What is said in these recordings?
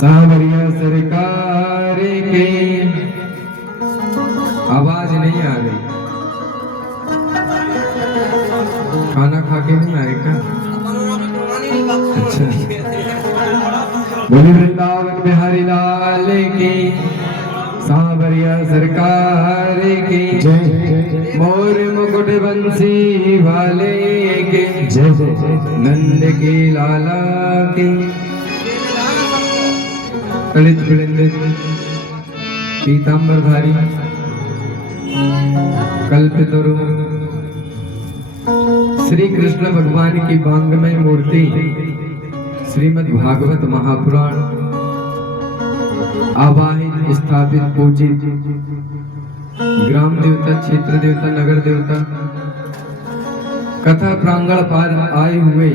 सावरिया सरकार के आवाज नहीं आ रही। खाना खा के नहीं आए क्या? अच्छा, बोले वृंदावन बिहारी लाल की, सावरिया सरकार की जय। मोर मुकुट बंसी वाले के जय जय जय। नंद के लाला के ललित विलिंदित पीतांबरधारी कल्पतरु श्री कृष्ण भगवान की भांगमय मूर्ति श्रीमद् भागवत महापुराण आवाहित स्थापित पूजित ग्राम देवता, क्षेत्र देवता, नगर देवता, कथा प्रांगण पार आए हुए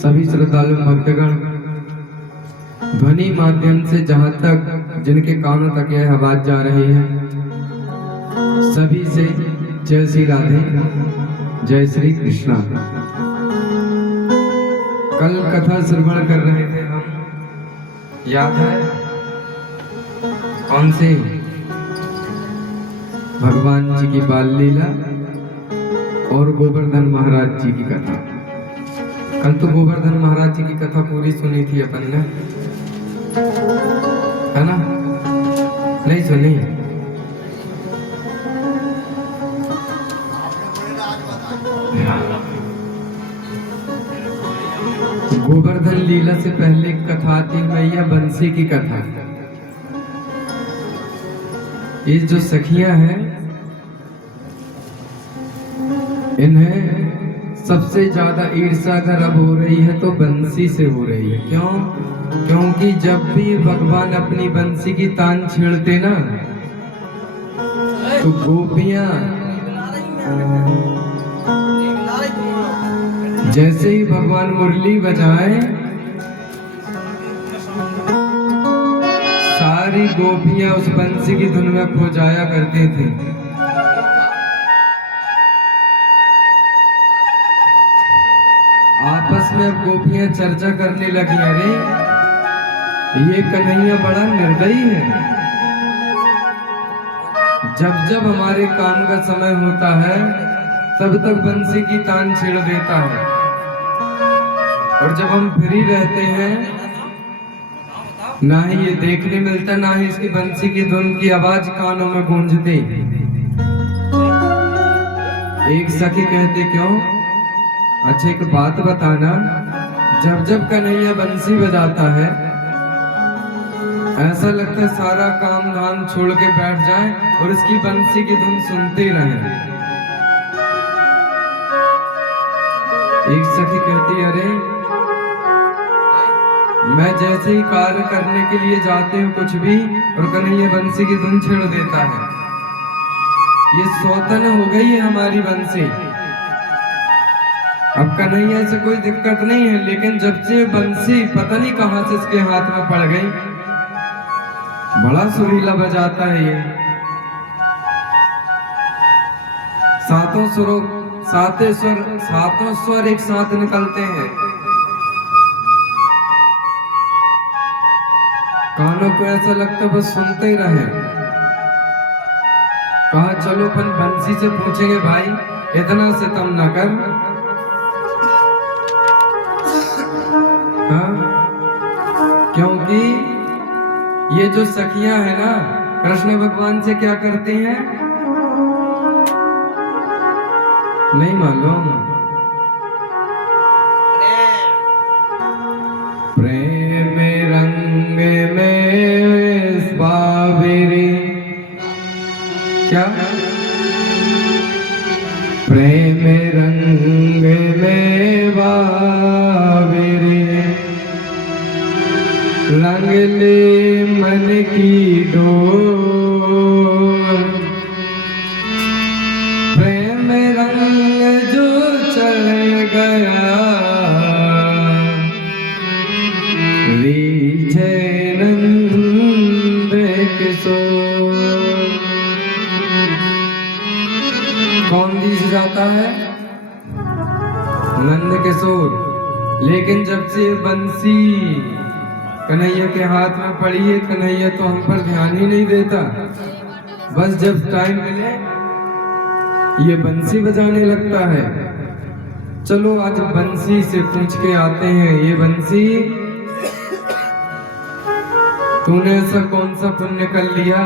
सभी श्रद्धालु भक्तगण, ध्वनि माध्यम से जहां तक जिनके कानों तक यह आवाज जा रही है, सभी से जय श्री राधे, जय श्री कृष्णा। कल कथा श्रवण कर रहे थे हम, याद है कौन से? भगवान जी की बाल लीला और गोवर्धन महाराज जी की कथा। कल तो गोवर्धन महाराज जी की कथा पूरी सुनी थी अपन ने, है ना? नहीं सुनी? गोवर्धन लीला से पहले कथा आती मैया बंसी की कथा। ये जो सखियां हैं, इन्हें सबसे ज्यादा ईर्ष्या अगर अब हो रही है तो बंसी से हो रही है। क्यों? क्योंकि जब भी भगवान अपनी बंसी की तान छेड़ते ना, तो गोपियां जैसे ही भगवान मुरली बजाए, सारी गोपियां उस बंसी की धुन में खो जाया करते थे। आपस में अब गोपियां चर्चा करने लगी, अरे ये कन्हैया बड़ा निर्दयी है। जब जब हमारे काम का समय होता है तब तक बंसी की तान छेड़ देता है, और जब हम फ्री रहते हैं ना ही ये देखने मिलता, ना ही इसकी बंसी की धुन की आवाज कानों में गूंजती। एक सखी कहते, क्यों? अच्छा एक बात बताना, जब जब कन्हैया बंसी बजाता है ऐसा लगता है सारा काम धाम छोड़ के बैठ जाए और इसकी बंसी की धुन सुनते रहें। एक सखी कहती, अरे मैं जैसे ही कार्य करने के लिए जाते हूँ कुछ भी, और कन्हैया बंसी की धुन छेड़ देता है। ये सौतन हो गई है हमारी बंसी। अब कन्हैया से कोई दिक्कत नहीं है, लेकिन जब से बंसी पता नहीं कहां से इसके हाथ में पड़ गई, बड़ा सुरीला बजाता है ये। सातों स्वर एक साथ निकलते हैं। कानों को ऐसा लगता बस सुनते ही रहे। कहा चलो अपन बंसी से पूछेंगे, भाई इतना सितम न कर। हाँ? क्योंकि ये जो सखियां है ना, कृष्ण भगवान से क्या करते हैं नहीं मालूम। प्रेम रंग में बाबरी, क्या? प्रेम रंग में बाबरी, रंग ले मन की डोर। प्रेम रंग जो चढ़ गया, रीझे नंद किशोर। कौन रीझ जाता है? नंद किशोर। लेकिन जब से बंसी कन्हैया के हाथ में पड़ी है, कन्हैया तो हम पर ध्यान ही नहीं देता। बस जब टाइम मिले ये बंसी बजाने लगता है। चलो आज बंसी से पूछ के आते हैं, ये बंसी तूने ऐसा कौन सा पुण्य कर लिया,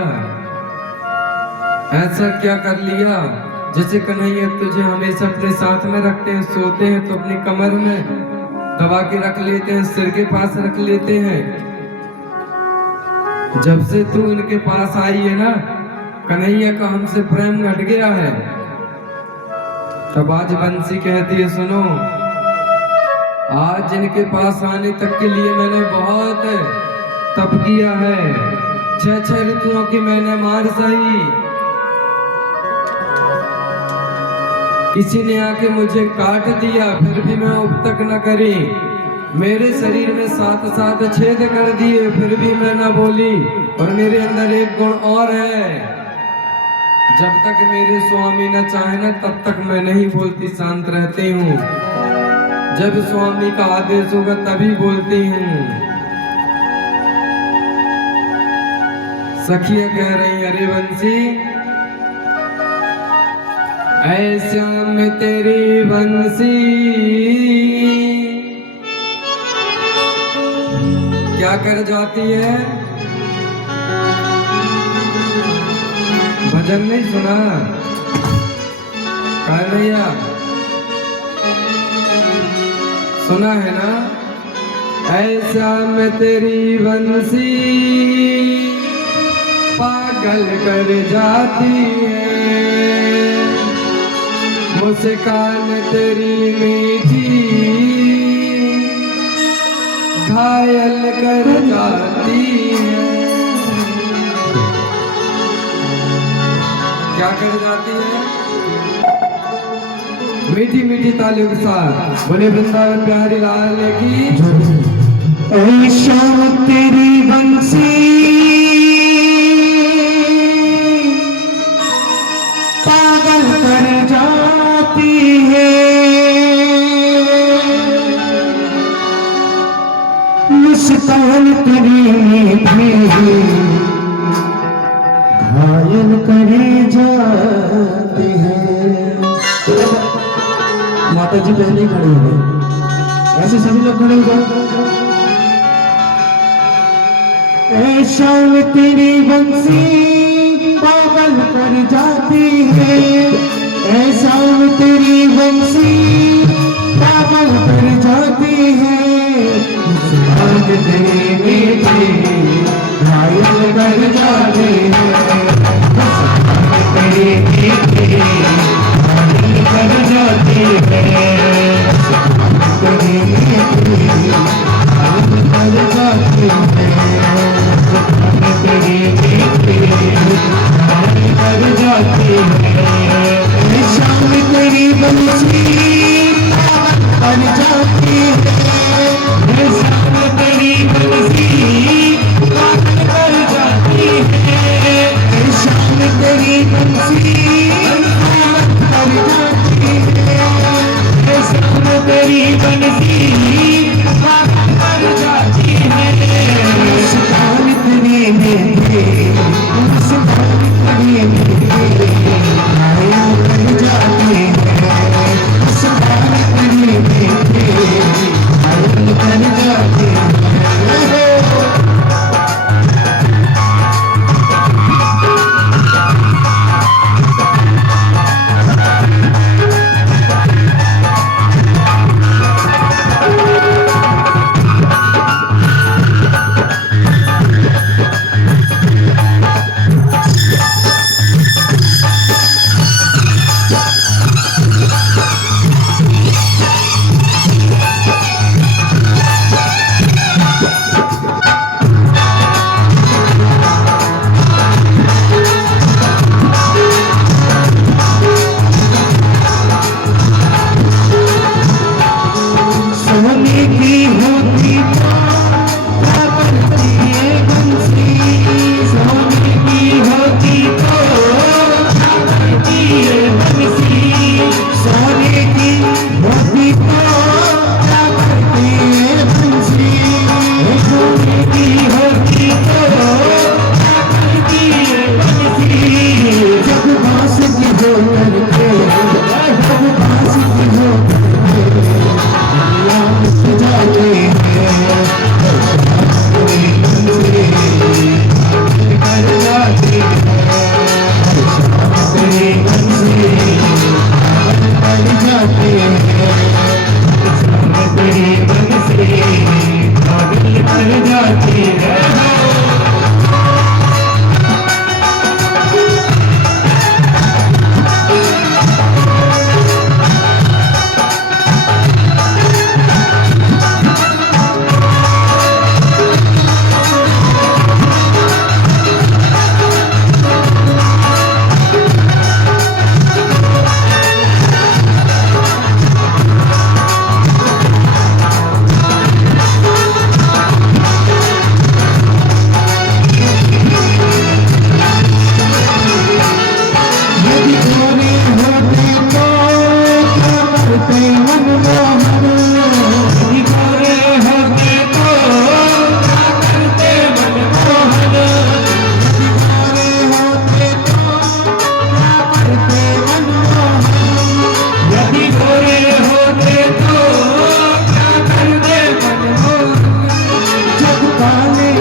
ऐसा क्या कर लिया जैसे कन्हैया तुझे हमेशा अपने साथ में रखते हैं, सोते हैं तो अपनी कमर में दबा के रख लेते हैं, सिर के पास रख लेते हैं। जब से तू इनके पास आई है ना, कन्हैया का हमसे प्रेम घट गया है। तब आज बंसी कहती है, सुनो आज इनके पास आने तक के लिए मैंने बहुत तप किया है, 6 ऋतुओं की मैंने मार सही। किसी ने आके मुझे काट दिया फिर भी मैं अब तक न करी, मेरे शरीर में 7 छेद कर दिए फिर भी मैं न बोली। और मेरे अंदर एक गुण और है, जब तक मेरे स्वामी न चाहे न तब तक मैं नहीं बोलती, शांत रहती हूँ। जब स्वामी का आदेश होगा तभी बोलती हूँ। सखियां कह रही, अरे बंसी ऐसा में तेरी बंसी क्या कर जाती है। भजन नहीं सुना कन्हैया, सुना है ना। ऐसा में तेरी बंसी पागल कर जाती है, मुस्कान तेरी मीठी घायल कर जाती है। क्या कर जाती है। मीठी मीठी तालियों के साथ बोले वृंदावन बिहारी लाल की। ऐसा तेरी बंसी पागल कर जाती है, मुस्कान तेरी मीठी घायल कर जाती है। माता जी पहले ही खड़े हुए, ऐसे सभी लोग खड़े हो जाओ। ऐसा तेरी बंसी पागल कर जाती है, ऐसा तेरी बंसी पागल कर जाती है, मुस्कान तेरी मीठी घायल कर जाती है, मुस्कान तेरी मीठी घायल कर जाती है, मुस्कान तेरी मीठी घायल कर जाती है। शाम तेरी बंसी बन जाती है, शाम तेरी बंसी बन जाती है, शाम तेरी बंसी बन जाती है, शाम तेरी बंसी बन जाती है।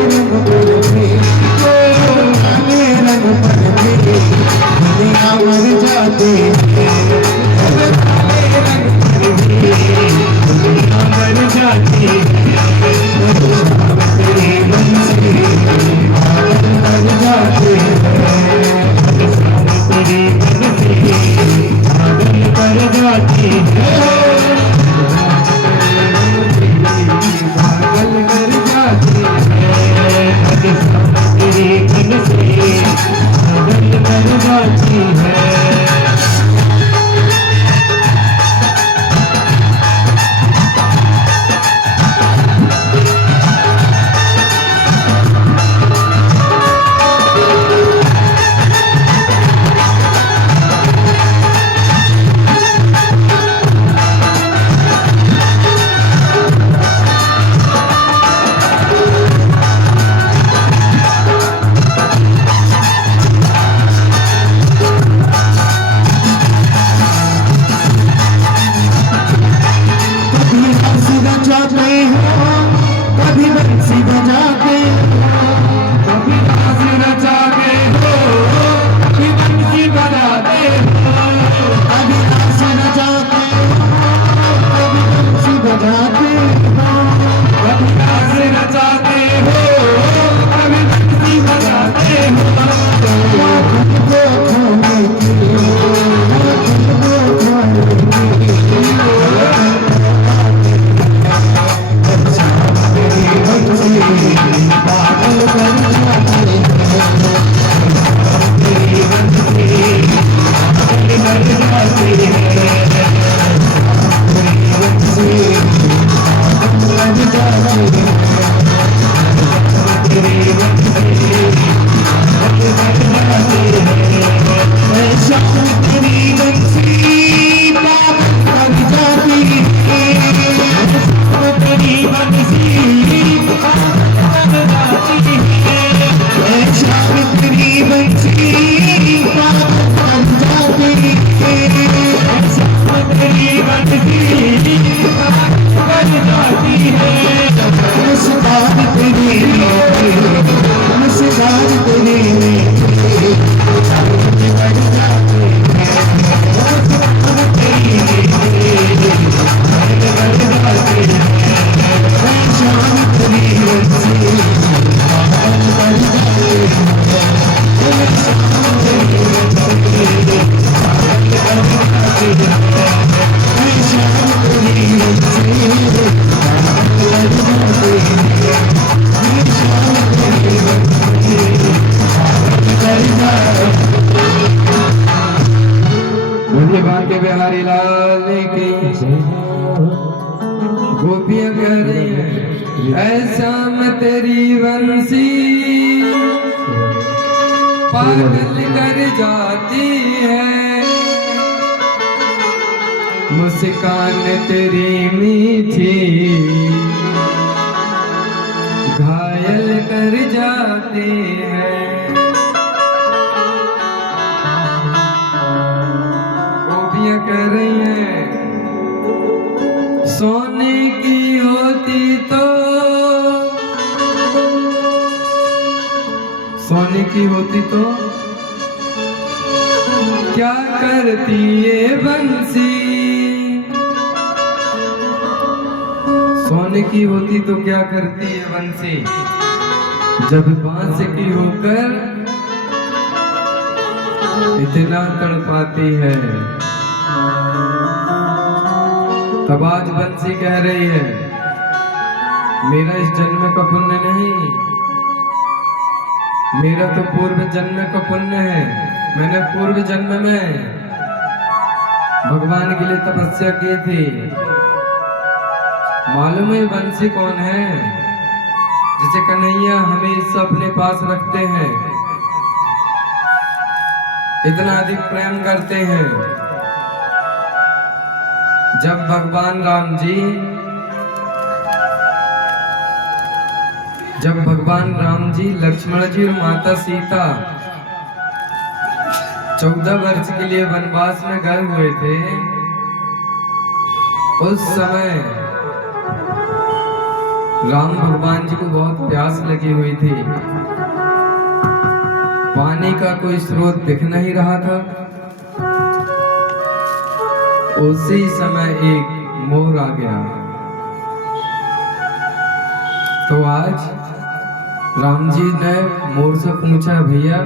रंग पर भी काले रंग पर भी दुनिया मर जाती है काले रंग पर भी दुनिया मर जाती है तेरी बंसी पागल कर जाती है तेरी बंसी पागल कर जाती है पागल कर जाती है तेरी बंसी पागल कर जाती है कभी बंसी बजाते कभी रास रचाते हो कभी बंसी बजाते हो कभी रास रचाते कभी बंसी बजाते हो कभी रास रचाते हो कभी बंसी बजाते हो तुमको खोने के तुमको खोने पागल कर जाती है तेरी बंसी पागल कर जाती है तेरी बंसी पागल कर जाती है तेरी बंसी पागल कर जाती है शाम तेरी बंसी पागल कर जाती है तेरी बंसी तेरी बंसी पागल कर जाती है तेरी बंसी पागल कर जाती है मुस्कान तेरी मुस्कान तेरी बढ़ जाती है मुस्कान तेरी बढ़ जाती है शाम तेरी बंसी पागल कर जाती है शाम तेरी बंसी पागल कर जाती है शाम तेरी बंसी पागल कर जाती है शाम तेरी बंसी पागल कर जाती मुझे बाके बिहारी लाल की गोपियां कह रही हैं ऐसा मैं तेरी बंसी पागल कर जाती है मुस्कान तेरी मीठी घायल कर जाती है गोपियां कह रही हैं सोने की होती तो सोने की होती तो क्या करती ये बंसी सोने की होती तो क्या करती है बंसी जब बांस की होकर इतना तड़पाती है तब आज बंसी कह रही है मेरा इस जन्म का पुण्य नहीं मेरा तो पूर्व जन्म का पुण्य है मैंने पूर्व जन्म में भगवान के लिए तपस्या की थी मालूम है बंसी कौन है जिसे कन्हैया हमेशा अपने पास रखते हैं इतना अधिक प्रेम करते हैं जब भगवान राम जी लक्ष्मण जी और माता सीता 14 वर्ष के लिए वनवास में गए हुए थे उस समय राम भगवान जी को बहुत प्यास लगी हुई थी। पानी का कोई स्रोत दिख नहीं रहा था। उसी समय एक मोर आ गया। तो आज राम जी ने मोर से पूछा, भैया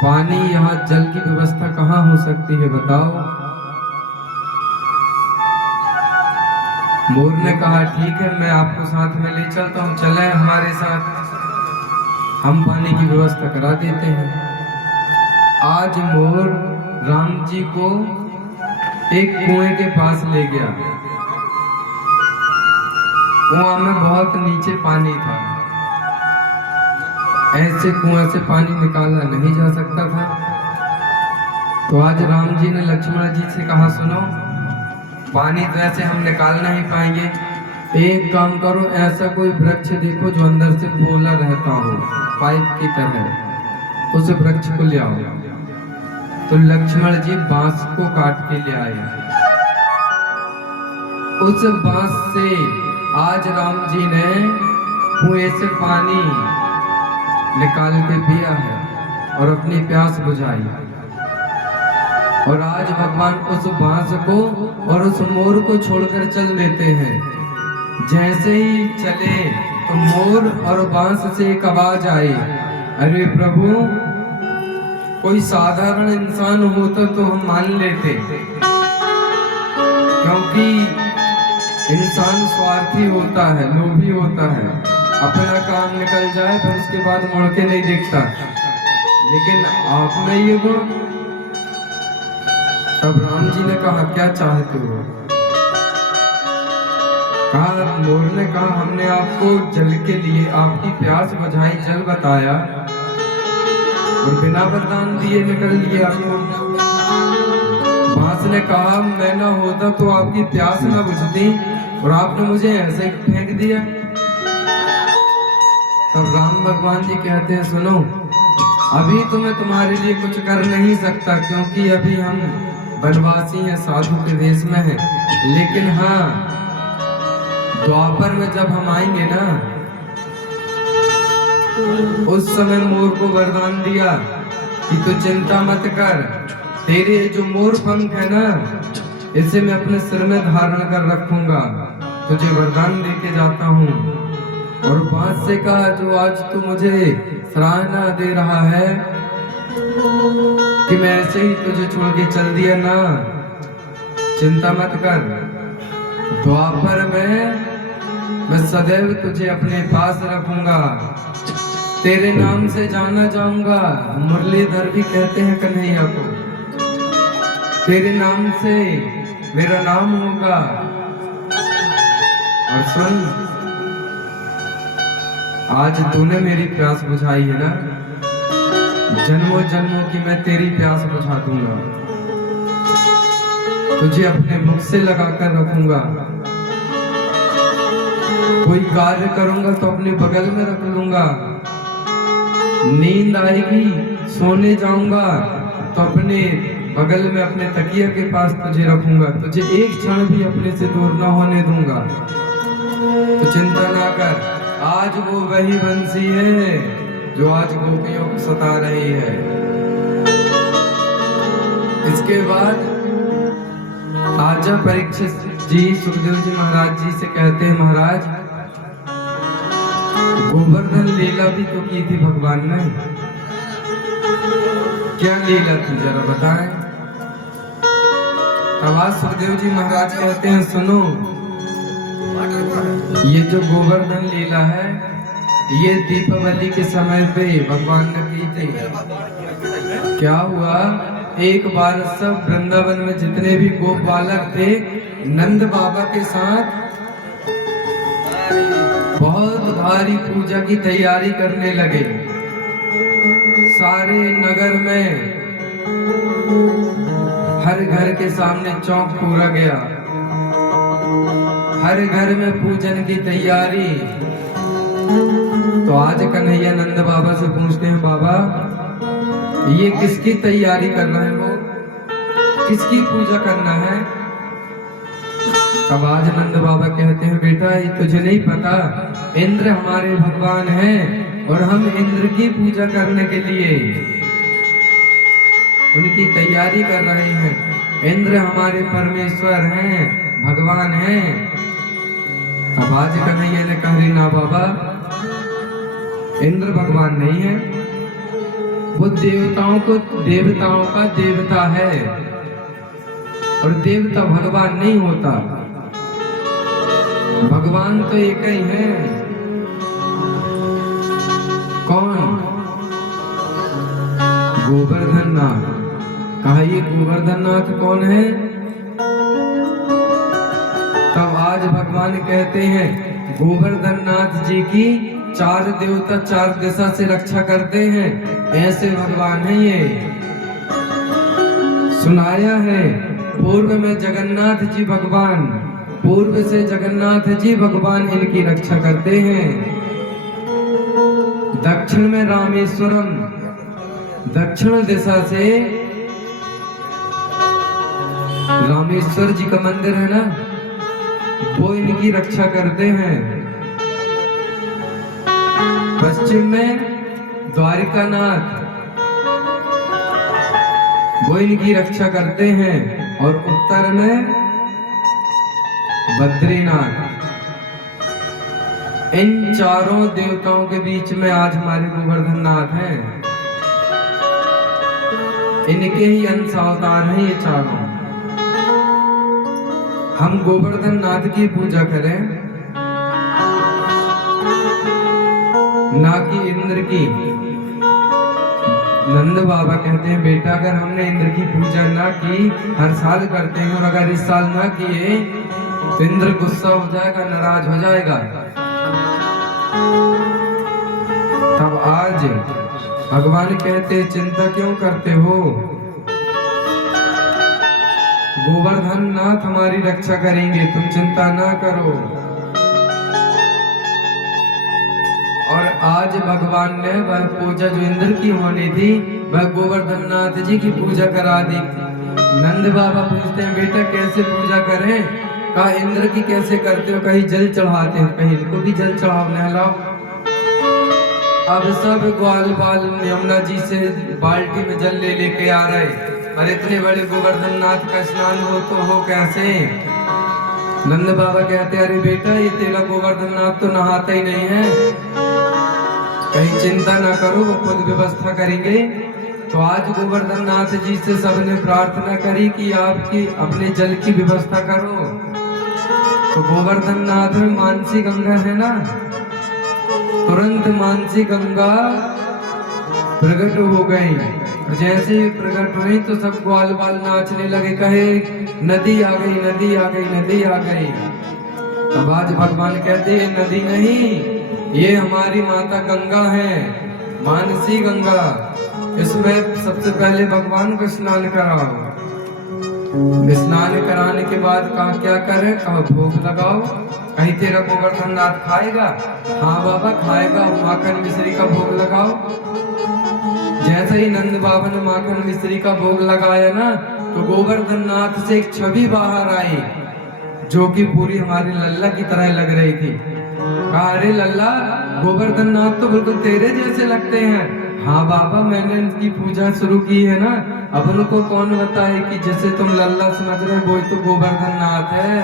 पानी, यहाँ जल की व्यवस्था कहाँ हो सकती है, बताओ। मोर ने कहा, ठीक है, मैं आपको साथ में ले चलता हूँ, चलें हमारे साथ, हम पानी की व्यवस्था करा देते हैं। आज मोर राम जी को एक कुएं के पास ले गया। कुआं में बहुत नीचे पानी था, ऐसे कुएं से पानी निकाला नहीं जा सकता था। तो आज राम जी ने लक्ष्मण जी से कहा, सुनो, पानी तो ऐसे हम निकाल नहीं पाएंगे, एक काम करो, ऐसा कोई वृक्ष देखो जो अंदर से पोला रहता हो, पाइप की तरह, उस वृक्ष को ले आओ। तो लक्ष्मण जी बांस को काट के ले आए। उस बांस से आज राम जी ने कुएं से पानी निकाल के पिया है और अपनी प्यास बुझाई। और आज भगवान उस बांस को और उस मोर को छोड़कर चल देते हैं। जैसे ही चले तो मोर और बांस से एक आवाज आई, अरे प्रभु, कोई साधारण इंसान होता तो हम मान लेते, क्योंकि इंसान स्वार्थी होता है, लोभी होता है, अपना काम निकल जाए फिर उसके बाद मुड़ के नहीं देखता। लेकिन आप में ये गुण। तब राम जी ने कहा, क्या चाहते हो? कहा, मोर ने कहा, हमने आपको जल के लिए आपकी प्यास बुझाई, जल बताया और बिना वरदान दिए निकल लिए आपको। बांस ने कहा, मैं ना होता तो आपकी प्यास ना बुझती और आपने मुझे ऐसे फेंक दिया। तब राम भगवान जी कहते हैं, सुनो, अभी तो मैं तुम्हारे लिए कुछ कर नहीं सकता, क्योंकि अभी हम वनवासी हैं, साधु के वेश में हैं। लेकिन हाँ, द्वापर में जब हम आएंगे ना, उस समय मोर को वरदान दिया कि तू चिंता मत कर, तेरे जो मोर पंख है ना, इसे मैं अपने सिर में धारण कर रखूंगा, तुझे वरदान देके जाता हूँ। और बांस से कहा, जो आज तू मुझे सराहना दे रहा है कि मैं ऐसे ही तुझे छोड़ के चल दिया ना, चिंता मत कर, द्वापर में मैं सदैव तुझे अपने पास रखूंगा, तेरे नाम से जाना जाऊंगा। मुरलीधर भी कहते हैं कन्हैया को, तेरे नाम से मेरा नाम होगा। और सुन, आज तूने मेरी प्यास बुझाई है ना, जन्मों जन्मों की मैं तेरी प्यास बुझा दूंगा, तुझे अपने मुख से लगाकर रखूंगा। कोई कार्य करूंगा तो अपने बगल में रख लूंगा, नींद आएगी, सोने जाऊंगा तो अपने बगल में अपने तकिया के पास तुझे रखूंगा, तुझे एक क्षण भी अपने से दूर ना होने दूंगा। तो चिंता ना कर, आज वो वही बंसी है जो आज गोपियों को सता रही है। इसके बाद राजा परीक्षित जी सुखदेव जी महाराज जी से कहते हैं, महाराज, गोवर्धन लीला भी तो की थी भगवान ने, क्या लीला थी जरा बताएं। तब आज सुखदेव जी महाराज कहते हैं, सुनो, ये जो गोवर्धन लीला है, ये दीपावली के समय पे भगवान ने की थी। क्या हुआ, एक बार सब वृंदावन में जितने भी गोप बालक थे, नंद बाबा के साथ बहुत भारी पूजा की तैयारी करने लगे। सारे नगर में हर घर के सामने चौक पूरा गया, हर घर में पूजन की तैयारी। तो आज कन्हैया नंद बाबा से पूछते हैं, बाबा ये किसकी तैयारी कर रहे हो, किसकी पूजा करना है? तब आज नंद बाबा कहते हैं, बेटा ये तुझे नहीं पता, इंद्र हमारे भगवान हैं और हम इंद्र की पूजा करने के लिए उनकी तैयारी कर रहे हैं। इंद्र हमारे परमेश्वर हैं, भगवान हैं। तब आज कन्हैया ने कहा, ना बाबा, इंद्र भगवान नहीं है, वो देवताओं का देवता है और देवता भगवान नहीं होता। भगवान तो एक ही है। कौन? गोवर्धन नाथ। कहा, ये गोवर्धन नाथ कौन है? तब आज भगवान कहते हैं, गोवर्धन नाथ जी की 4 देवता 4 दिशा से रक्षा करते हैं, ऐसे भगवान है ये। सुनाया है पूर्व में जगन्नाथ जी भगवान, पूर्व से जगन्नाथ जी भगवान इनकी रक्षा करते हैं। दक्षिण में रामेश्वरम, दक्षिण दिशा से रामेश्वर जी का मंदिर है ना, वो इनकी रक्षा करते हैं। पश्चिम में द्वारिकानाथ, वो इनकी रक्षा करते हैं। और उत्तर में बद्रीनाथ। इन चारों देवताओं के बीच में आज हमारे गोवर्धन नाथ हैं। इनके ही अंश अवतार हैं ये चारों। हम गोवर्धन नाथ की पूजा करें, ना कि इंद्र की। नंद बाबा कहते हैं, बेटा अगर हमने इंद्र की पूजा ना की, हर साल करते हैं, और अगर इस साल ना किए तो इंद्र गुस्सा हो जाएगा, नाराज हो जाएगा। तब आज भगवान कहते, चिंता क्यों करते हो? गोवर्धन नाथ हमारी रक्षा करेंगे, तुम चिंता ना करो। और आज भगवान ने वह पूजा जो इंद्र की होनी थी, वह गोवर्धन नाथ जी की पूजा करा दी। नंद बाबा पूछते हैं, बेटा कैसे पूजा करें? कहा, इंद्र की कैसे करते हो? कहीं जल चढ़ाते हैं, कहीं इनको भी जल चढ़ाओ, नहलाओ। अब सब ग्वाल बाल यमुना जी से बाल्टी में जल ले लेके आ रहे, और इतने बड़े गोवर्धन नाथ का स्नान हो तो हो कैसे? नंद बाबा कहते, अरे बेटा ये तेरा गोवर्धन नाथ तो नहाता ही नहीं है, कहीं चिंता ना करो, वो खुद व्यवस्था करेंगे। तो आज गोवर्धन नाथ जी से सबने प्रार्थना करी कि आपकी अपने जल की व्यवस्था करो। तो गोवर्धन नाथ में मानसी गंगा है ना, तुरंत मानसी गंगा प्रकट हो गई। जैसे ही प्रकट हुई तो सब ग्वाल बाल नाचने लगे, कहे नदी आ गई, नदी आ गई, नदी आ गई। तब आज भगवान कहते हैं, नदी नहीं, ये हमारी माता गंगा है, मानसी गंगा। इसमें सबसे पहले भगवान को स्नान कराओ। स्नान कराने के बाद कहा क्या करें? कहा भोग लगाओ। कहीं तेरा गोवर्धन नाथ खाएगा? हाँ बाबा खाएगा, माखन मिश्री का भोग लगाओ। जैसे ही नंद बाबा ने माखन मिश्री का भोग लगाया ना, तो गोवर्धन नाथ से एक छवि बाहर आई, जो कि पूरी हमारी लल्ला की तरह लग रही थी। कहा, अरे लल्ला, गोवर्धन नाथ तो बिल्कुल तेरे जैसे लगते हैं। हाँ बाबा, मैंने इनकी पूजा शुरू की है ना, अब उनको कौन बताए कि जैसे तुम लल्ला समझ रहे हो, वो तो गोवर्धन नाथ है।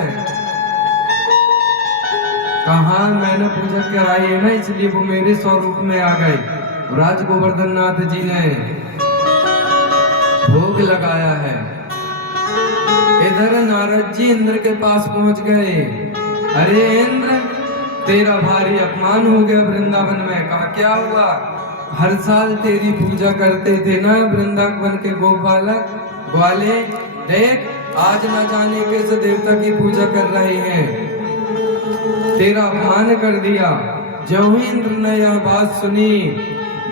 कहा, मैंने पूजा कराई है ना, इसलिए वो मेरे स्वरूप में आ गए। राज गोवर्धन नाथ जी ने भोग लगाया है। इधर नारद जी इंद्र के पास पहुंच गए। अरे इंद्र, तेरा भारी अपमान हो गया वृंदावन में। कहा क्या हुआ? हर साल तेरी पूजा करते थे ना वृंदावन के गोपालक ग्वाले, देख आज न जाने किस देवता की पूजा कर रहे हैं, तेरा अपमान कर दिया। जो ही इंद्र ने यह बात सुनी,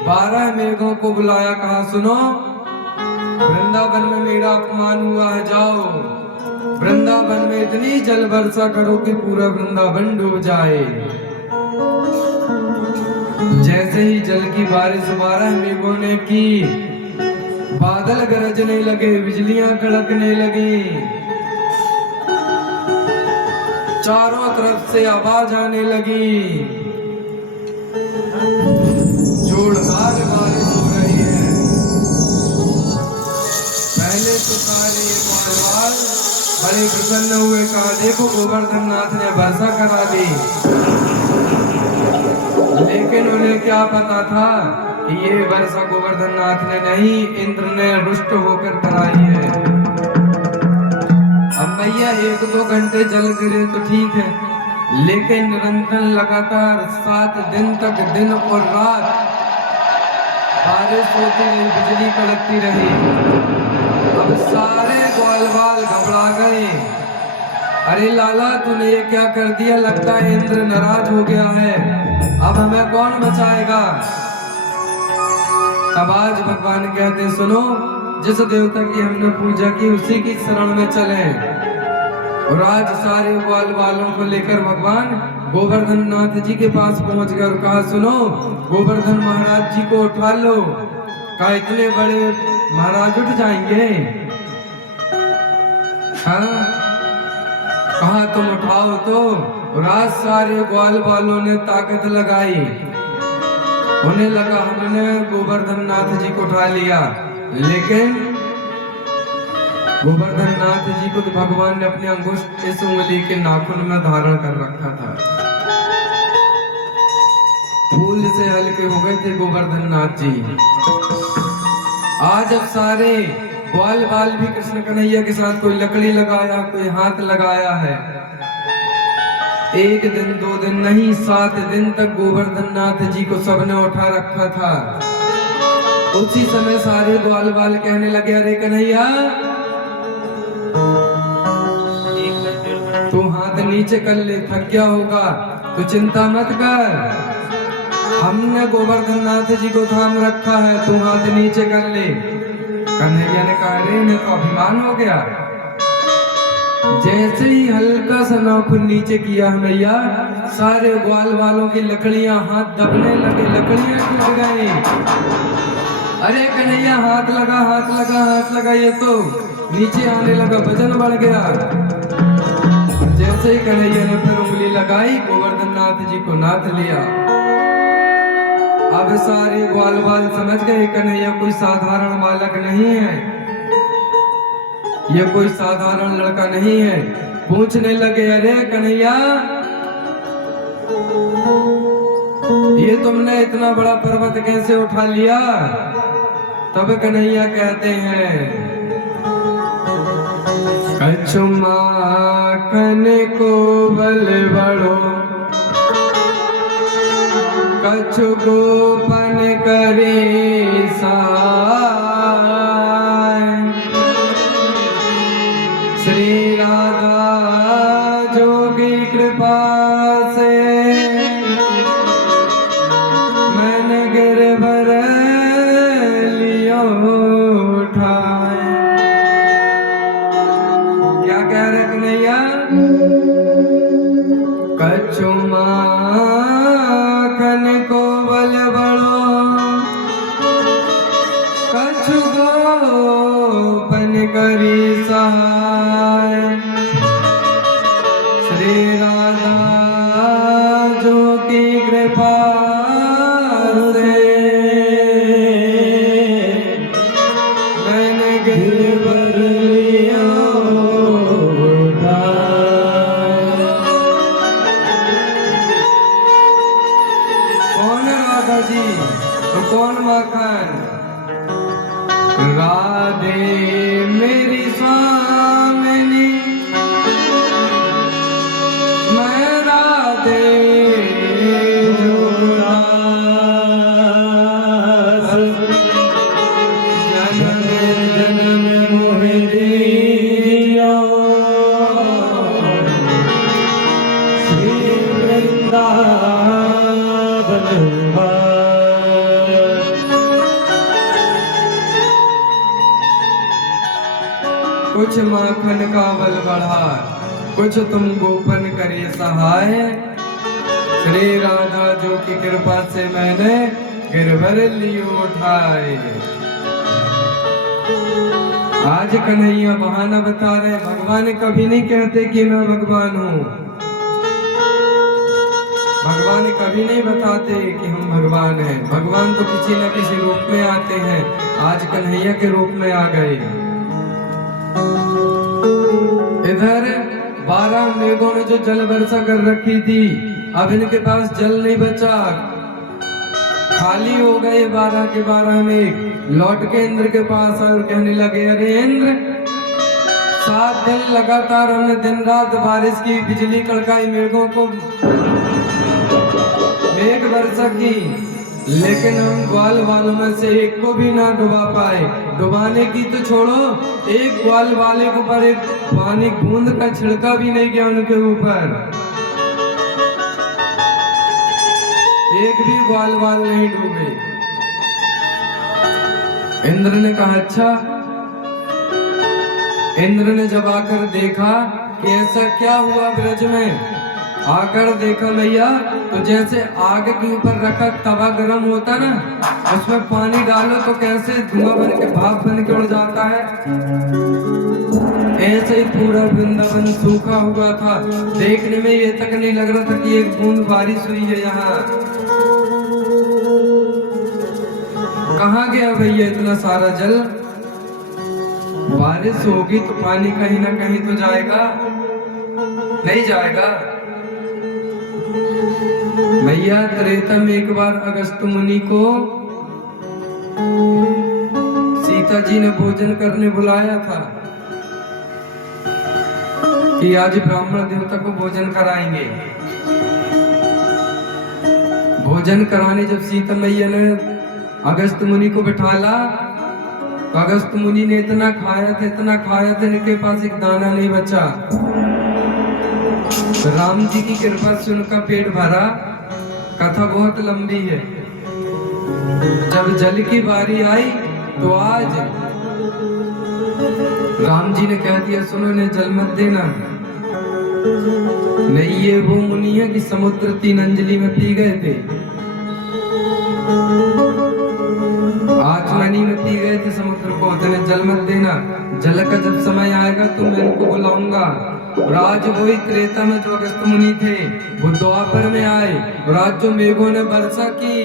12 मेघों को बुलाया, कहा सुनो, वृंदावन में मेरा अपमान हुआ है, जाओ वृंदावन में इतनी जल वर्षा करो कि पूरा वृंदावन डूब जाए। जैसे ही जल की बारिश 12 मेघों ने की, बादल गरजने लगे, बिजलियां कड़कने लगी। चारों तरफ से आवाज आने लगी, जोरदार बारिश हो रही है। पहले तो सारे मारवाल बड़े प्रसन्न हुए, कहा देखो गोवर्धन नाथ ने वर्षा करा दी। लेकिन उन्हें क्या पता था कि ये वर्षा गोवर्धन नाथ ने नहीं, इंद्र ने रुष्ट होकर कराई है। अब भैया 1-2 घंटे जल गिरे तो ठीक है, लेकिन निरंतर लगातार 7 दिन तक दिन और रात बारिश होती रही, बिजली कड़कती रही। अब सारे ग्वालवाल घबरा गए, अरे लाला तूने ये क्या कर दिया, लगता है इंद्र नाराज हो गया है, अब हमें कौन बचाएगा। तब आज भगवान कहते सुनो, जिस देवता की हमने पूजा की उसी की शरण में चले। और आज सारे ग्वाल वालों को लेकर भगवान गोवर्धन नाथ जी के पास पहुंच गए और कहा सुनो गोवर्धन महाराज जी को उठा लो। कहा इतने बड़े महाराज उठ जाएंगे? हाँ, कहा तुम उठाओ तो। राज सारे ग्वाल वालों ने ताकत लगाई, उन्हें लगा हमने गोवर्धन नाथ जी को उठा लिया, लेकिन गोवर्धन नाथ जी को तो भगवान ने अपने अंगुष्ठ इस उंगली के नाखून में धारण कर रखा था। फूल से हल्के हो गए थे गोवर्धन नाथ जी। आज अब सारे ग्वाल बाल भी कृष्ण कन्हैया के साथ कोई लकड़ी लगाया, कोई हाथ लगाया है। 1 दिन 2 दिन नहीं, 7 दिन तक गोवर्धन नाथ जी को सबने उठा रखा था। उसी समय सारे ग्वाल बाल कहने लगे अरे कन्हैया तू हाथ नीचे कर ले, थक गया होगा, तू चिंता मत कर, हमने गोवर्धन नाथ जी को थाम रखा है, तू हाथ नीचे कर ले। कन्हैया ने कहा अरे इन्हें तो अभिमान हो गया। जैसे ही हल्का सा नाखून नीचे किया कन्हैया, सारे ग्वाल वालों की लकड़ियां हाथ दबने लगे, लकड़ियां टूट गई। अरे कन्हैया हाथ लगा, हाथ लगा, हाथ लगा, ये तो नीचे आने लगा, वजन बढ़ गया। जैसे ही कन्हैया ने फिर उंगली लगाई, गोवर्धन नाथ जी को नाथ लिया। अब सारे ग्वाल बाल समझ गए कन्हैया कोई साधारण बालक नहीं है, ये कोई साधारण लड़का नहीं है। पूछने लगे अरे कन्हैया ये तुमने इतना बड़ा पर्वत कैसे उठा लिया? तब कन्हैया कहते हैं कछु माखन को बल बढ़ो, कछु गोपन करे श्री राधा जोगी कृपा से मैंने गिरवर लियो उठाए। क्या कह रहे कन्हैया? कछु माखन को बल बढ़ो, कछु गोपन करी सहाय श्री राधा जो की कृपा से मैंने गिरवर लिया उठाए। कौन है राधा जी तो कौन माखन? राधे मेरी स्वामिनी, मैं राधे जो दास, जन्म जन्म मोहि दियो श्री वृंदावन कुछ माखन का बल बढ़ा, कुछ तुम गोपन करिए सहाय श्री राधा जो की कृपा से मैंने गिरवर लियो उठाए। आज कन्हैया बहाना बता रहे, भगवान कभी नहीं कहते कि मैं भगवान हूँ। भगवान कभी नहीं बताते कि हम भगवान हैं। भगवान तो किसी न किसी रूप में आते हैं। आज कन्हैया के रूप में आ गए। इधर 12 मेघों ने जो जल वर्षा कर रखी थी, अब इनके पास जल नहीं बचा। खाली हो गए 12 के 12 मेघ। लौट के इंद्र के पास आए और कहने लगे, अरे इंद्र, 7 दिन लगातार हमने दिन रात बारिश की, बिजली कड़काई, मेघों को मेघ वर्षा की, लेकिन हम ग्वाल वालों में से एक को भी ना डुबा पाए। डुबाने की तो छोड़ो, एक ग्वाल वाले के ऊपर एक पानी बूंद का छिड़का भी नहीं गया उनके ऊपर। एक भी ग्वाल वाल नहीं डूबे। इंद्र ने कहा, अच्छा। इंद्र ने जब आकर देखा कि ऐसा क्या हुआ ब्रज में, आकर देखा मैया तो जैसे आग के ऊपर रखा तवा गर्म होता ना, उसमें पानी डालो तो कैसे धुआं बन के भाप बन के उड़ जाता है, ऐसे ही पूरा वृंदावन सूखा हुआ था। देखने में ये तक नहीं लग रहा था कि एक बूंद बारिश हुई है यहाँ। कहाँ गया भैया इतना सारा जल? बारिश होगी तो पानी कहीं ना कहीं तो जाएगा, नहीं जाएगा। भैया त्रेता में एक बार अगस्त मुनि को सीता जी ने भोजन करने बुलाया था कि आज ब्राह्मण देवता को भोजन कराएंगे। भोजन कराने जब सीता मैया ने अगस्त मुनि को बिठाला तो अगस्त मुनि ने इतना खाया था, इनके पास एक दाना नहीं बचा। राम जी की कृपा से उनका पेट भरा। कथा बहुत लंबी है। जब जल की बारी आई तो आज राम जी ने कह दिया, सुनो ने जल मत देना। नहीं, ये वो मुनि है कि समुद्र 3 अंजलि में पी गए थे, आचमनी में पी गए थे समुद्र को। तेने जल मत देना, जल का जब समय आएगा तो मैं इनको बुलाऊंगा। और आज वही त्रेता में जो अगस्त मुनि थे वो द्वापर में आए, और आज जो मेघों ने वर्षा की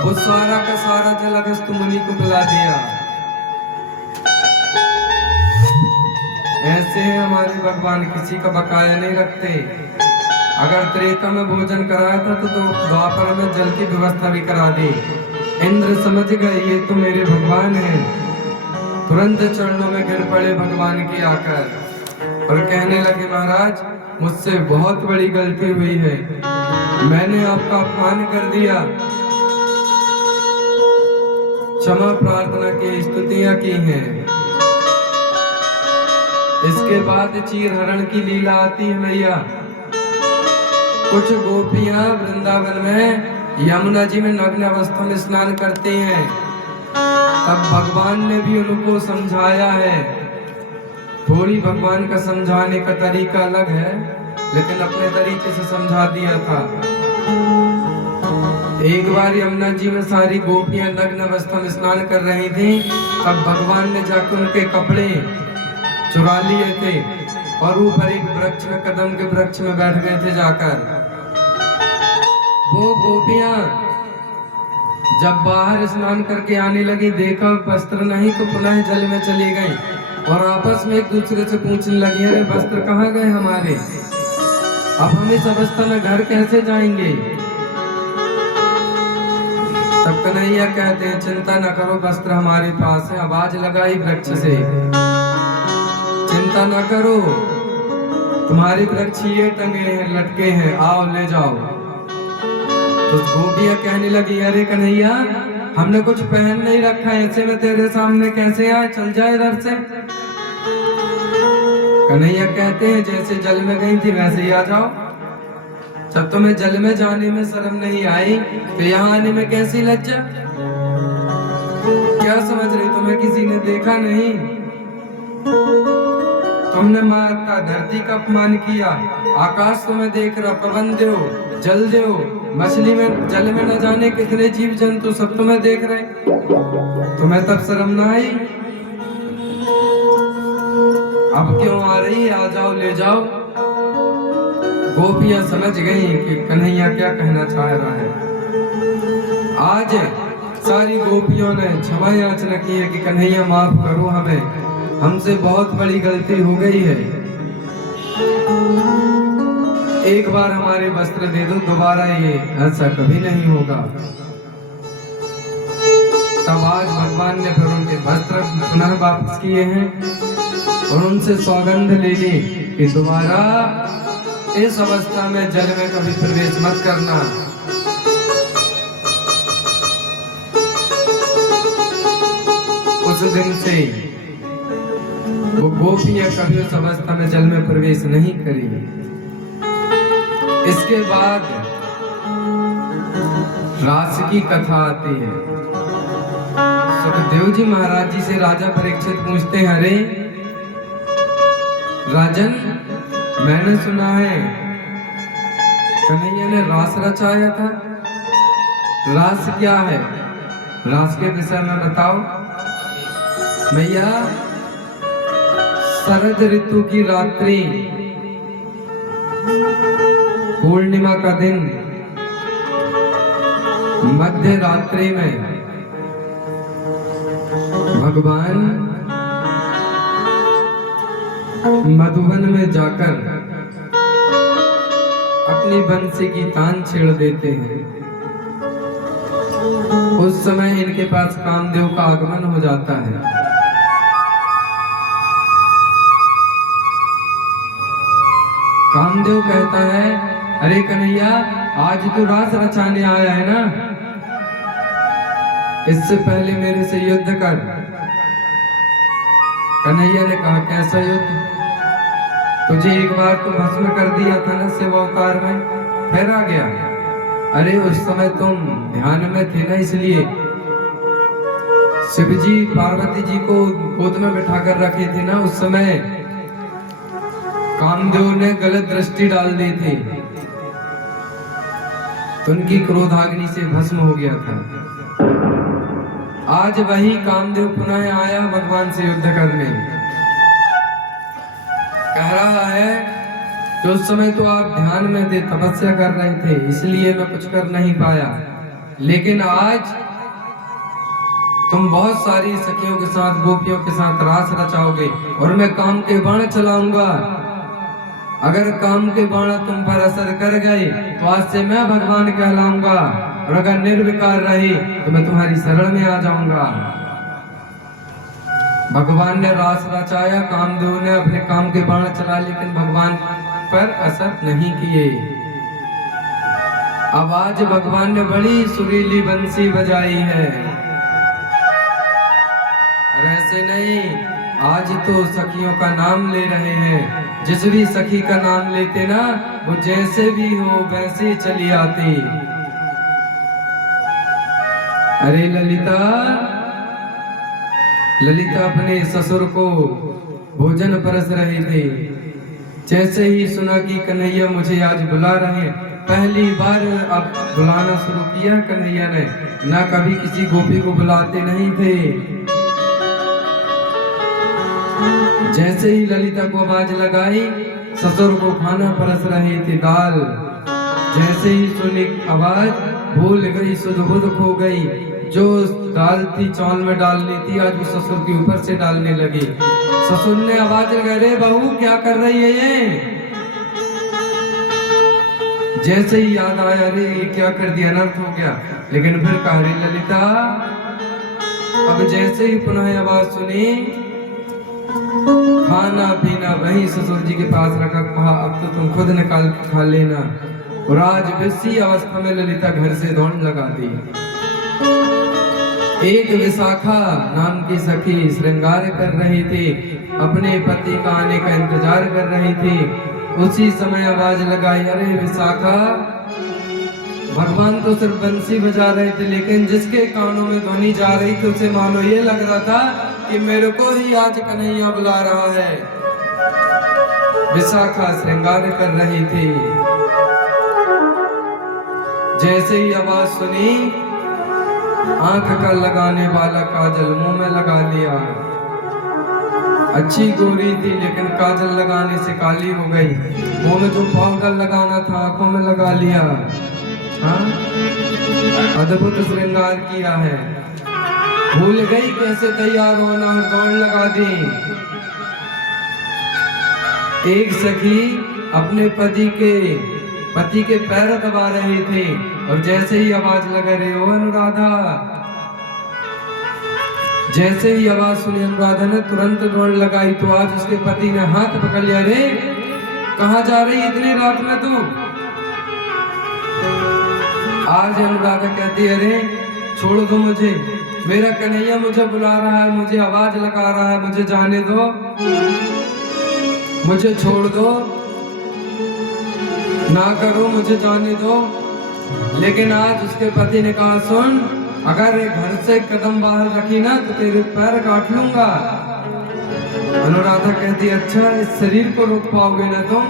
वो सारा का सारा जल अगस्त मुनि को पिला दिया। ऐसे हैं हमारे भगवान, किसी का बकाया नहीं रखते। अगर त्रेता में भोजन कराया था तो द्वापर में जल की व्यवस्था भी करा दी। इंद्र समझ गए ये तो मेरे भगवान हैं, तुरंत चरणों में गिर पड़े भगवान के आकर और कहने लगे, महाराज मुझसे बहुत बड़ी गलती हुई है, मैंने आपका अपमान कर दिया, क्षमा प्रार्थना की, स्तुतियां की हैं। इसके बाद चीर हरण की लीला आती है मैया। कुछ गोपियां वृंदावन में यमुना जी में नग्न अवस्था में स्नान करते हैं। तब भगवान ने भी उनको समझाया है। थोड़ी भगवान का समझाने का तरीका अलग है, लेकिन अपने तरीके से समझा दिया था। एक बार यमुना जी में सारी गोपियां नग्न अवस्था में स्नान कर रही थी। तब भगवान ने जाकर उनके कपड़े चुरा लिए थे और ऊपर एक वृक्ष में, कदम के वृक्ष में बैठ गए थे जाकर। वो गोपियां जब बाहर स्नान करके आने लगी, देखा वस्त्र नहीं तो पुनः जल में चली गई और आपस में एक दूसरे से पूछने लगी, अरे वस्त्र कहाँ गए हमारे, अब हम इस अवस्था में घर कैसे जाएंगे। तब कन्हैया कहते हैं, चिंता न करो, वस्त्र हमारे पास है। आवाज लगाई वृक्ष से, चिंता न करो, तुम्हारे वृक्ष ये टंगे हैं, लटके हैं, आओ ले जाओ। तो गोपियां कहने लगी, अरे कन्हैया हमने कुछ पहन नहीं रखा, ऐसे में तेरे सामने कैसे आए, चल जाए इधर से। कन्हैया कहते हैं, जैसे जल में गई थी वैसे ही आ जाओ। जब तुम्हें जल में जाने में शर्म नहीं आई तो यहाँ आने में कैसी लज्जा। क्या समझ रही, तुम्हें किसी ने देखा नहीं, तुमने माता धरती का अपमान किया, आकाश तुम्हें देख रहा, पवन देव, जल देव, मछली में जल में न जाने कितने जीव जंतु सब तुम्हें देख रहे, तुम्हें तब शर्म ना आई। अब क्यों आ रही, आ जाओ ले जाओ। गोपियां समझ गई कि कन्हैया क्या कहना चाह रहा है। आज सारी गोपियों ने क्षमा याचना की है कि कन्हैया माफ करो हमें, हमसे बहुत बड़ी गलती हो गई है, एक बार हमारे वस्त्र दे दो, दोबारा ये ऐसा कभी नहीं होगा। तब आज भगवान ने फिर उनके वस्त्र पुनः वापस किए हैं और उनसे सौगंध ले ली कि दोबारा इस अवस्था में जल में कभी प्रवेश मत करना। उस दिन से वो गोपियां कभी उस अवस्था में जल में प्रवेश नहीं करी। इसके बाद रास की कथा आती है। सुखदेव जी महाराज जी से राजा परीक्षित पूछते हैं, अरे राजन, मैंने सुना है कन्हैया ने रास रचाया था, रास क्या है, रास के विषय में बताओ। भैया, शरद ऋतु की रात्रि, पूर्णिमा का दिन, मध्य रात्रि में भगवान मधुवन में जाकर अपनी बंसी की तान छेड़ देते हैं। उस समय इनके पास कामदेव का आगमन हो जाता है। कामदेव कहता है, अरे कन्हैया, आज तो रास रचाने आया है ना, इससे पहले मेरे से युद्ध कर। कन्हैया ने कहा, कैसा युद्ध? तुझे एक बार तो भस्म कर दिया था ना शिव अवतार में, फिर आ गया। अरे उस समय तुम ध्यान में थे ना, इसलिए शिव जी पार्वती जी को गोद में बिठा कर रखे थे ना, उस समय कामदेव ने गलत दृष्टि डाल दी थी तो उनकी क्रोधाग्नि से भस्म हो गया था। आज वही कामदेव पुनः आया भगवान से युद्ध करने। कह रहा है कि उस समय तो आप ध्यान में थे, तपस्या कर रहे थे, इसलिए मैं कुछ कर नहीं पाया, लेकिन आज तुम बहुत सारी सखियों के साथ, गोपियों के साथ रास रचाओगे और मैं काम के बाण चलाऊंगा। अगर काम के बाण तुम पर असर कर गए तो आज से मैं भगवान कहलाऊंगा, और अगर निर्विकार रहे तो मैं तुम्हारी शरण में आ जाऊंगा। भगवान ने रास रचाया, कामदेव ने अपने काम के बाण चला, लेकिन भगवान पर असर नहीं किए। अब आज भगवान ने बड़ी सुरीली बंसी बजाई है। और ऐसे नहीं, आज तो सखियों का नाम ले रहे हैं, जिस भी सखी का नाम लेते ना, वो जैसे भी हो वैसे चली आती। अरे ललिता, ललिता अपने ससुर को भोजन परस रहे थे, जैसे ही सुना कि कन्हैया मुझे आज बुला रहे हैं, पहली बार अब बुलाना शुरू किया कन्हैया ने, ना कभी किसी गोपी को बुलाते नहीं थे। जैसे ही ललिता को आवाज लगाई, ससुर को खाना परस रहे थे दाल, जैसे ही सुनी आवाज भूल गई, सुध बुध खो गई, जो दाल थी चौल में डालनी थी आज वो ससुर के ऊपर से डालने लगी। ससुर ने आवाज लगाई, रे बहू क्या कर रही है ये? जैसे ही याद आया, अरे ये क्या कर दिया, अनर्थ हो गया, लेकिन फिर कहा, रे ललिता, अब जैसे ही पुनः आवाज सुनी, खाना पीना वही ससुर जी के पास रखा, कहा अब तो तुम खुद निकाल के खा लेना। और आज इसी अवस्था में ललिता घर से दौड़ लगा दी। एक विशाखा नाम की सखी श्रृंगार कर रही थी, अपने पति का आने का इंतजार कर रही थी। उसी समय आवाज लगाई, अरे विशाखा, भगवान तो सिर्फ बंसी बजा रहे थे, लेकिन जिसके कानों में ध्वनि जा रही थी उसे मानो ये लग रहा था कि मेरे को ही आज कन्हैया बुला रहा है। विशाखा श्रृंगार कर रही थी, जैसे ही आवाज सुनी, आंख का लगाने वाला काजल मुंह में लगा लिया। अच्छी गोरी थी लेकिन काजल लगाने से काली हो गई। मुंह में जो पाउडर लगाना था आंखों में लगा लिया। हाँ, अद्भुत श्रृंगार किया है, भूल गई कैसे तैयार होना और दौड़ लगा दी। एक सखी अपने पति के पैर दबा रही थी और जैसे ही आवाज लगा रही हो अनुराधा, जैसे ही आवाज सुनी अनुराधा ने तुरंत दौड़ लगाई। तो आज उसके पति ने हाथ पकड़ लिया, रे कहाँ जा रही इतनी रात में तू? आज अनुराधा कहती है, अरे छोड़ दो मुझे, मेरा कन्हैया मुझे बुला रहा है, मुझे आवाज लगा रहा है, मुझे जाने दो, मुझे छोड़ दो, ना करो, मुझे जाने दो। लेकिन आज उसके पति ने कहा, सुन, अगर घर से कदम बाहर रखी ना तो तेरे पैर काट लूंगा। अनुराधा कहती, अच्छा इस शरीर को रोक पाओगे ना तुम?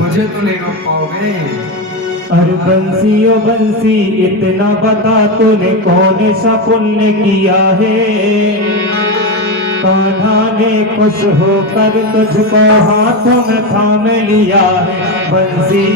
मुझे तो नहीं रोक पाओगे। अरे बंसी ओ बंसी, इतना बता तूने कौन सा पुण्य किया है? कान्हा ने खुश होकर तुझको हाथों में थाम लिया है। बंसी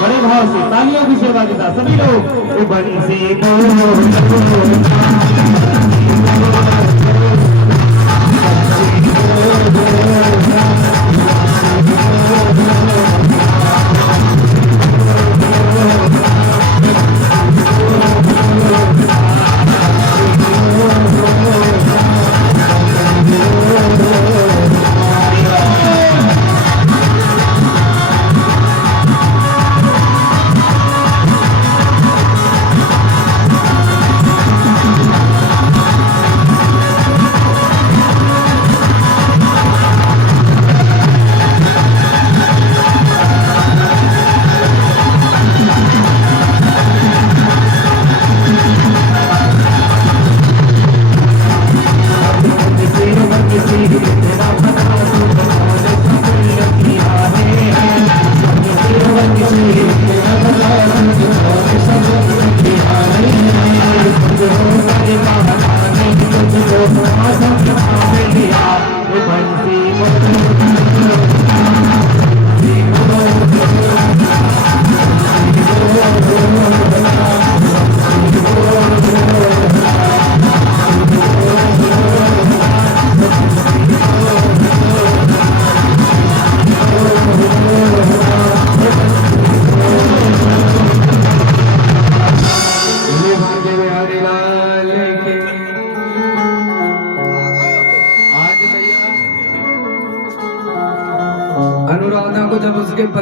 बड़े भाव से तालियों की सेवा के साथ सभी लोग बंसी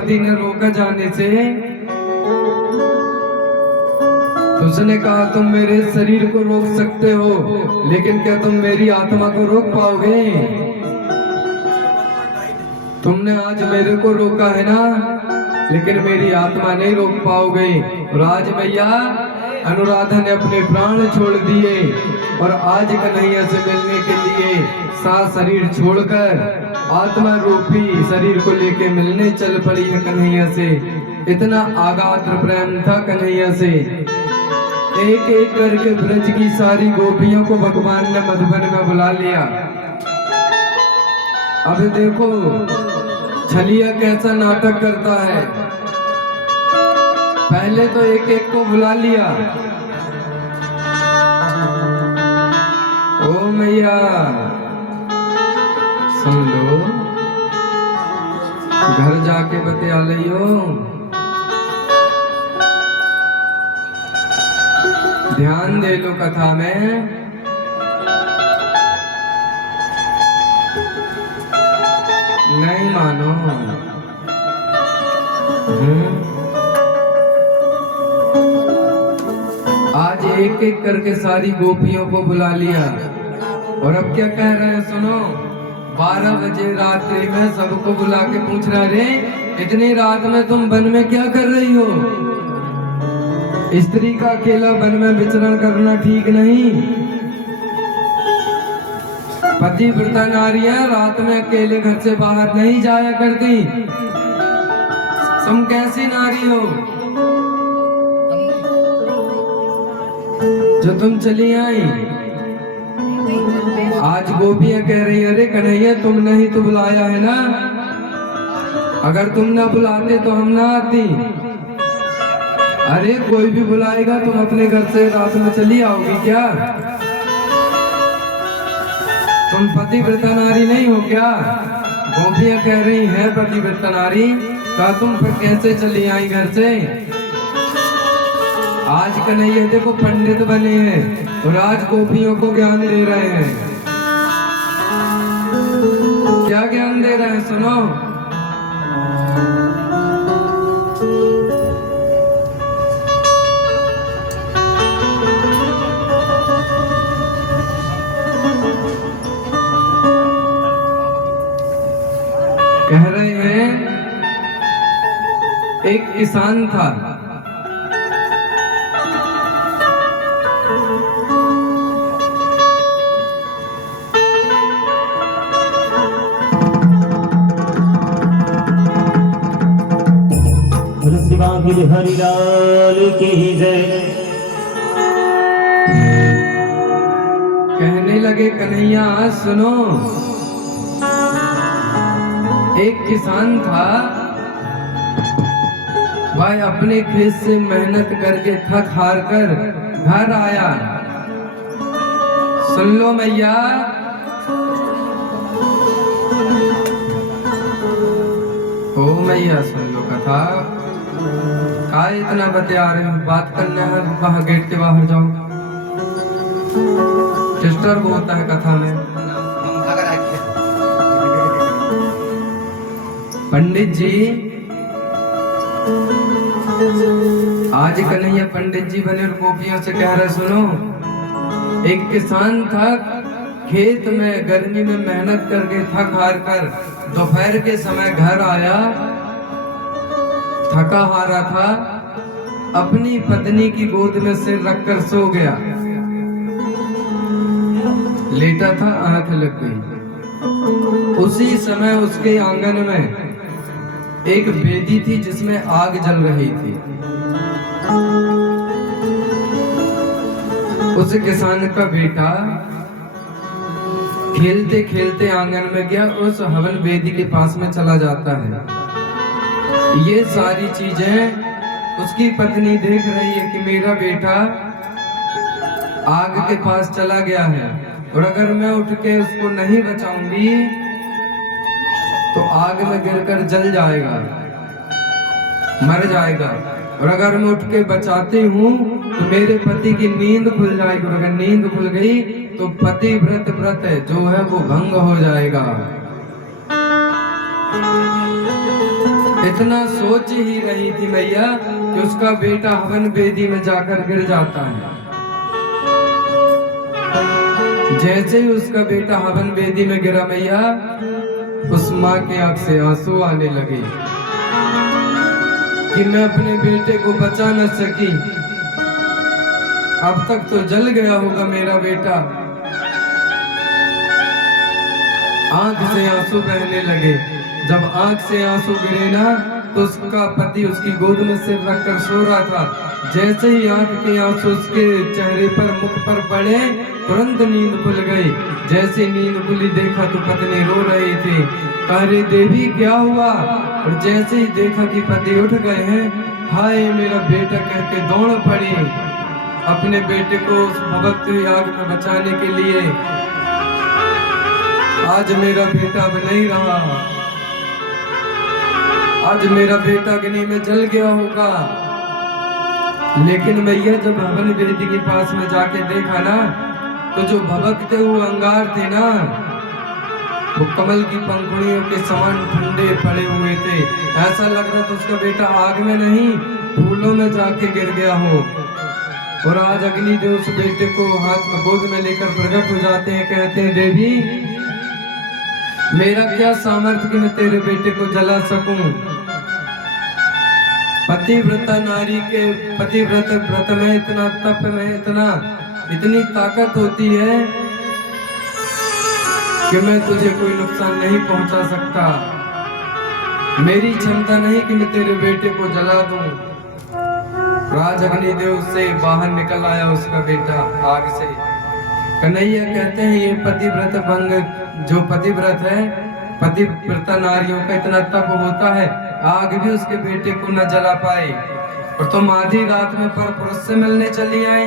पति ने रोका जाने से, तो उसने कहा तुम मेरे शरीर को रोक सकते हो, लेकिन क्या तुम मेरी आत्मा को रोक पाओगे? तुमने आज मेरे को रोका है ना, लेकिन मेरी आत्मा नहीं रोक पाओगे। राज भैया अनुराधा ने अपने प्राण छोड़ दिए और आज कन्हैया से मिलने के लिए सारा शरीर छोड़कर आत्मा रूपी शरीर को लेके मिलने चल पड़ी है कन्हैया से। इतना आगाध प्रेम था कन्हैया से। एक एक करके ब्रज की सारी गोपियों को भगवान ने मधुबन में बुला लिया। अब देखो छलिया कैसा नाटक करता है। पहले तो एक एक को बुला लिया। ओ मैया सुन लो, घर जाके बतिया लियो। ध्यान दे लो कथा में। नहीं मानो। आज एक एक करके सारी गोपियों को बुला लिया और अब क्या कह रहे हैं सुनो। 12 बजे रात्रि में सबको बुला के पूछ रहा, रे इतनी रात में तुम वन में क्या कर रही हो? स्त्री का अकेला वन में विचरण करना ठीक नहीं। पतिव्रता नारियां रात में अकेले घर से बाहर नहीं जाया करती। तुम कैसी नारी हो जो तुम चली आई? आज गोपियां कह रही, अरे कन्हैया तुमने ही तो बुलाया है ना, अगर तुम ना बुलाते तो हम ना आती। अरे कोई भी बुलाएगा तुम अपने घर से रात में चली आओगी क्या? तुम पतिव्रता नारी नहीं हो क्या? गोपियां कह रही है पतिव्रता नारी, कहा तुम फिर कैसे चली आई घर से? आज कन्हैया देखो पंडित बने हैं और आज गोपियों को ज्ञान दे रहे हैं। क्या ज्ञान दे रहे हैं सुनो। कह रहे हैं एक किसान था, हरिलाल की जय। कहने लगे कन्हैया सुनो। एक किसान था, भाई अपने खेत से मेहनत करके थक हार कर घर आया। सुन लो मैया, ओ मैया सुन लो कथा। का इतना बतिया रहे हो? बात करना है वहां गेट के बाहर जाओ, डिस्टर्ब होता है कथा में। पंडित जी आज कन्हैया पंडित जी बने और गोपियों से कह रहे सुनो। एक किसान था, खेत में गर्मी में मेहनत करके थक हार कर दोपहर के समय घर आया। थका हारा था, अपनी पत्नी की गोद में सिर रखकर सो गया। लेटा था, आंख लग गई। उसी समय उसके आंगन में एक वेदी थी जिसमें आग जल रही थी। उस किसान का बेटा खेलते खेलते आंगन में गया, उस हवन वेदी के पास में चला जाता है। ये सारी चीजें उसकी पत्नी देख रही है कि मेरा बेटा आग के पास चला गया है और अगर मैं उठ के उसको नहीं बचाऊंगी तो आग में गिरकर जल जाएगा, मर जाएगा। और अगर मैं उठ के बचाती हूँ तो मेरे पति की नींद खुल जाएगी, और अगर नींद खुल गई तो पति व्रत जो है वो भंग हो जाएगा। इतना सोच ही रही थी मैया कि उसका बेटा हवन वेदी में जाकर गिर जाता है। जैसे ही उसका बेटा हवन वेदी में गिरा मैया, उस माँ की आंख से आंसू आने लगे कि मैं अपने बेटे को बचा न सकी, अब तक तो जल गया होगा मेरा बेटा। आंख से आंसू बहने लगे। जब आंख से आंसू गिरे ना, तो उसका पति उसकी गोद में सिर रखकर सो रहा था। जैसे ही आंख के आंसू उसके चेहरे पर, मुख पर पड़े, तुरंत नींद खुल गई। जैसे नींद खुली, देखा तो पत्नी रो रही थी। अरे देवी क्या हुआ? और जैसे ही देखा कि पति उठ गए हैं, हाय मेरा बेटा कह के दौड़ पड़ी अपने बेटे को उस भभकती हुई आग में बचाने के लिए। आज मेरा बेटा अब नहीं रहा, आज मेरा बेटा अग्नि में जल गया होगा। लेकिन मैया जब हवन वेदी के पास में जाके देखा ना, तो जो भभकते हुए अंगार थे ना, वो कमल की पंखुड़ियों के समान ठंडे पड़े हुए थे। ऐसा लग रहा था उसका बेटा आग में नहीं, फूलों में जाके गिर गया हो। और आज अग्निदेव उस बेटे को हाथ में गोद में लेकर प्रकट हो जाते हैं, कहते हैं देवी मेरा क्या सामर्थ्य कि मैं तेरे बेटे को जला सकूं। पतिव्रता नारी के पतिव्रत व्रत में इतना, तप में इतनी ताकत होती है कि मैं तुझे कोई नुकसान नहीं पहुंचा सकता। मेरी क्षमता नहीं कि मैं तेरे बेटे को जला दूं। राज अग्निदेव से बाहर निकल आया उसका बेटा आग से। कन्हैया कहते हैं ये पतिव्रत भंग, जो पतिव्रत है, पतिव्रता नारियों का इतना तप होता है, आग भी उसके बेटे को न जला पाई। और तुम आधी रात में पर पुरुष से मिलने चली आई।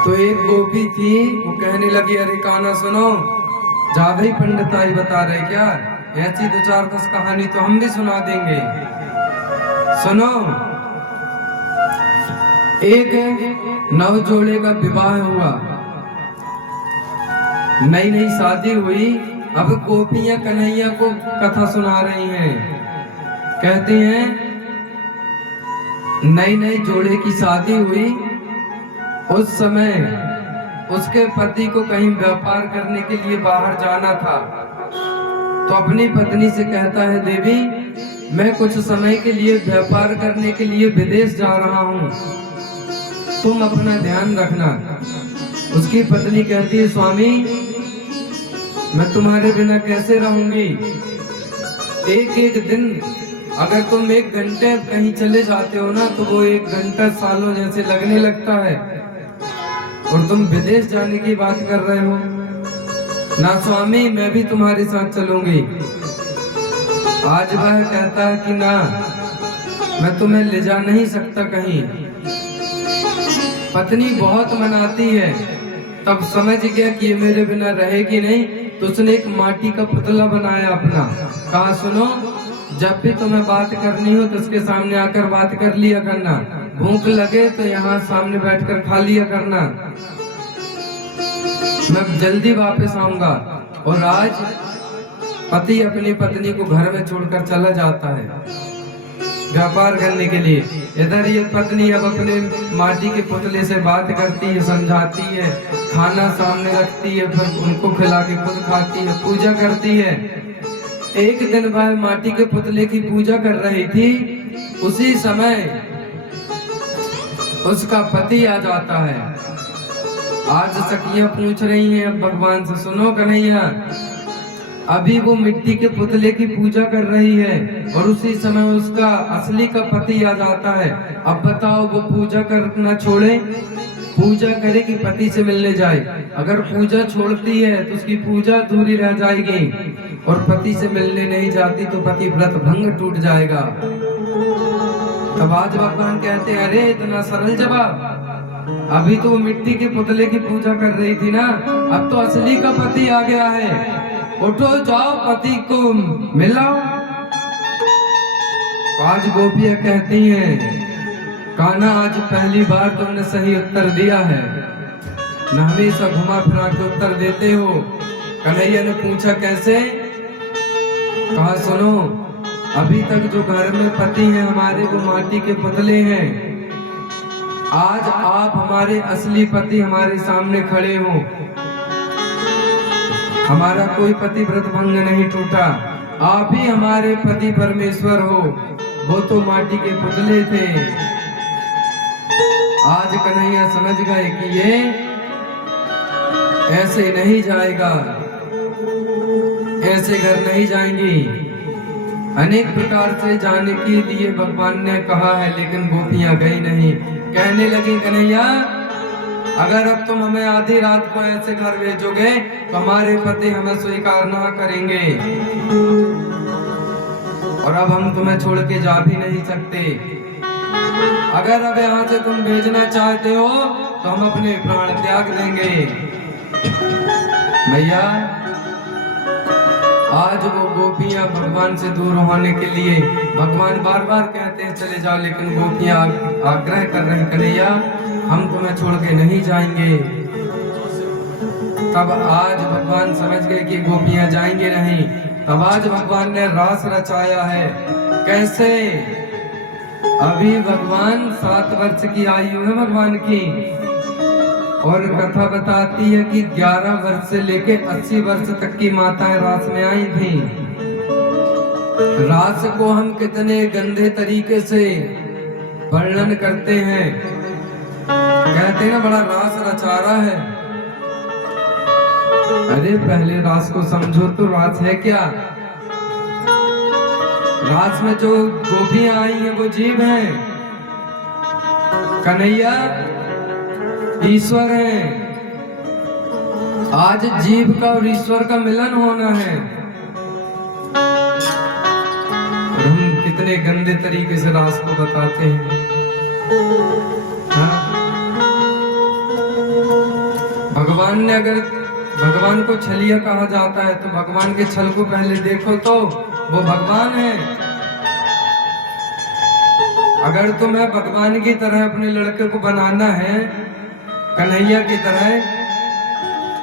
तो एक गोपी थी, वो कहने लगी अरे काना सुनो, ज्यादा ही पंडिताई बता रहे क्या? ऐसी 2-4-10 कहानी तो हम भी सुना देंगे। सुनो, एक नव जोड़े का विवाह हुआ, नई नई शादी हुई। अब गोपियां कन्हैया को कथा सुना रही हैं। कहती हैं नई नई जोड़े की शादी हुई, उस समय उसके पति को कहीं व्यापार करने के लिए बाहर जाना था। तो अपनी पत्नी से कहता है देवी मैं कुछ समय के लिए व्यापार करने के लिए विदेश जा रहा हूँ, तुम अपना ध्यान रखना। उसकी पत्नी कहती है स्वामी मैं तुम्हारे बिना कैसे रहूंगी। एक एक दिन अगर तुम 1 घंटे कहीं चले जाते हो ना, तो वो 1 घंटा सालों जैसे लगने लगता है। और तुम विदेश जाने की बात कर रहे हो ना स्वामी, मैं भी तुम्हारे साथ चलूंगी। आज वह कहता है कि ना, मैं तुम्हें ले जा नहीं सकता कहीं। पत्नी बहुत मनाती है, तब समझ गया कि ये मेरे बिना रहेगी नहीं, तो उसने एक माटी का पुतला बनाया अपना। कहा सुनो, जब भी तुम्हें बात करनी हो तो उसके सामने आकर बात कर लिया करना, भूख लगे तो यहाँ सामने बैठकर खा लिया करना, मैं जल्दी वापस आऊंगा। और आज पति अपनी पत्नी को घर में छोड़कर चला जाता है व्यापार करने के लिए। इधर ये पत्नी अब अपने माटी के पुतले से बात करती है, समझाती है, खाना सामने रखती है, फिर उनको खिला के खुद खाती है, पूजा करती है। एक दिन वह माटी के पुतले की पूजा कर रही थी, उसी समय उसका पति आ जाता है। आज सखियां पूछ रही हैं भगवान से, सुनो कन्हैया अभी वो मिट्टी के पुतले की पूजा कर रही है और उसी समय उसका असली का पति आ जाता है। अब बताओ वो पूजा करना छोड़े, पूजा करे कि पति से मिलने जाए? अगर पूजा छोड़ती है तो उसकी पूजा अधूरी रह जाएगी, और पति से मिलने नहीं जाती तो पति व्रत भंग टूट जाएगा। तब आज भगवान कहते हैं अरे इतना सरल जवाब, अभी तो वो मिट्टी के पुतले की पूजा कर रही थी ना, अब तो असली का पति आ गया है, उठो जाओ पति को मिलाओ। आज गोपियां कहती हैं कान्हा आज पहली बार तुमने सही उत्तर दिया है, न हमेशा घुमा फिरा के उत्तर देते हो। कन्हैया ने पूछा कैसे? कहा सुनो, अभी तक जो घर में पति हैं हमारे वो माटी के पुतले हैं। आज आप हमारे असली पति हमारे सामने खड़े हो। हमारा कोई पति व्रत भंग नहीं टूटा, आप ही हमारे पति परमेश्वर हो। वो तो माटी के पुतले थे। आज कन्हैया समझ गए कि ये ऐसे नहीं जाएगा, ऐसे घर नहीं जाएंगी। अनेक प्रकार से जाने के लिए भगवान ने कहा है, लेकिन गोपियां गई नहीं। कहने लगी कन्हैया अगर अब तुम हमें आधी रात को ऐसे घर भेजोगे तो हमारे पति हमें स्वीकार ना करेंगे, और अब हम तुम्हें छोड़ के जा भी नहीं सकते। अगर अब यहाँ से तुम भेजना चाहते हो तो हम अपने प्राण त्याग देंगे। भैया आज वो गोपियां भगवान से दूर होने के लिए, भगवान बार बार कहते हैं चले जाओ, लेकिन गोपियां आग्रह कर रही कन्हैया हम तुम्हें छोड़ के नहीं जाएंगे। तब आज भगवान समझ गए कि गोपियां जाएंगे नहीं। तब आज भगवान ने रास रचाया है। कैसे? अभी भगवान 7 वर्ष की आयु है भगवान की, और कथा बताती है कि 11 वर्ष से लेके 80 वर्ष तक की माताएं रास में आई थी। रास को हम कितने गंदे तरीके से वर्णन करते हैं, कहते हैं ना बड़ा रास रचा रहा है। अरे पहले रास को समझो तो रास है क्या? रास में जो गोपियां आई हैं वो जीव हैं, कन्हैया ईश्वर है। आज जीव का और ईश्वर का मिलन होना है। और हम कितने गंदे तरीके से रास को बताते हैं। हाँ? भगवान ने, अगर भगवान को छलिया कहा जाता है तो भगवान के छल को पहले देखो तो वो भगवान है। अगर तुम्हें भगवान की तरह अपने लड़के को बनाना है, कन्हैया की तरह,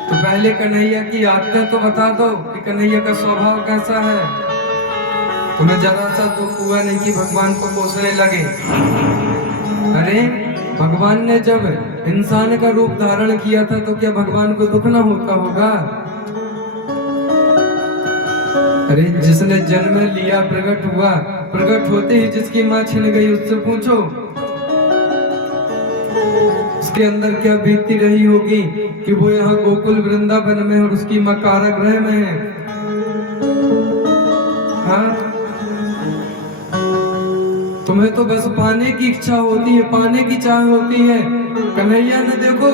तो पहले कन्हैया की आदतें तो बता दो कि कन्हैया का स्वभाव कैसा है। तुम्हें जरा सा दुख हुआ नहीं कि भगवान को कोसने लगे। अरे भगवान ने जब इंसान का रूप धारण किया था तो क्या भगवान को दुख ना होता होगा? अरे जिसने जन्म लिया, प्रकट हुआ, प्रकट होते ही जिसकी माँ छिन गई उससे पूछो उसके अंदर क्या बीतती रही होगी कि वो यहाँ गोकुल वृंदावन में और उसकी माँ कारागृह में है। हाँ? तुम्हें तो बस पाने की इच्छा होती है, पाने की चाह होती है। कन्हैया ने देखो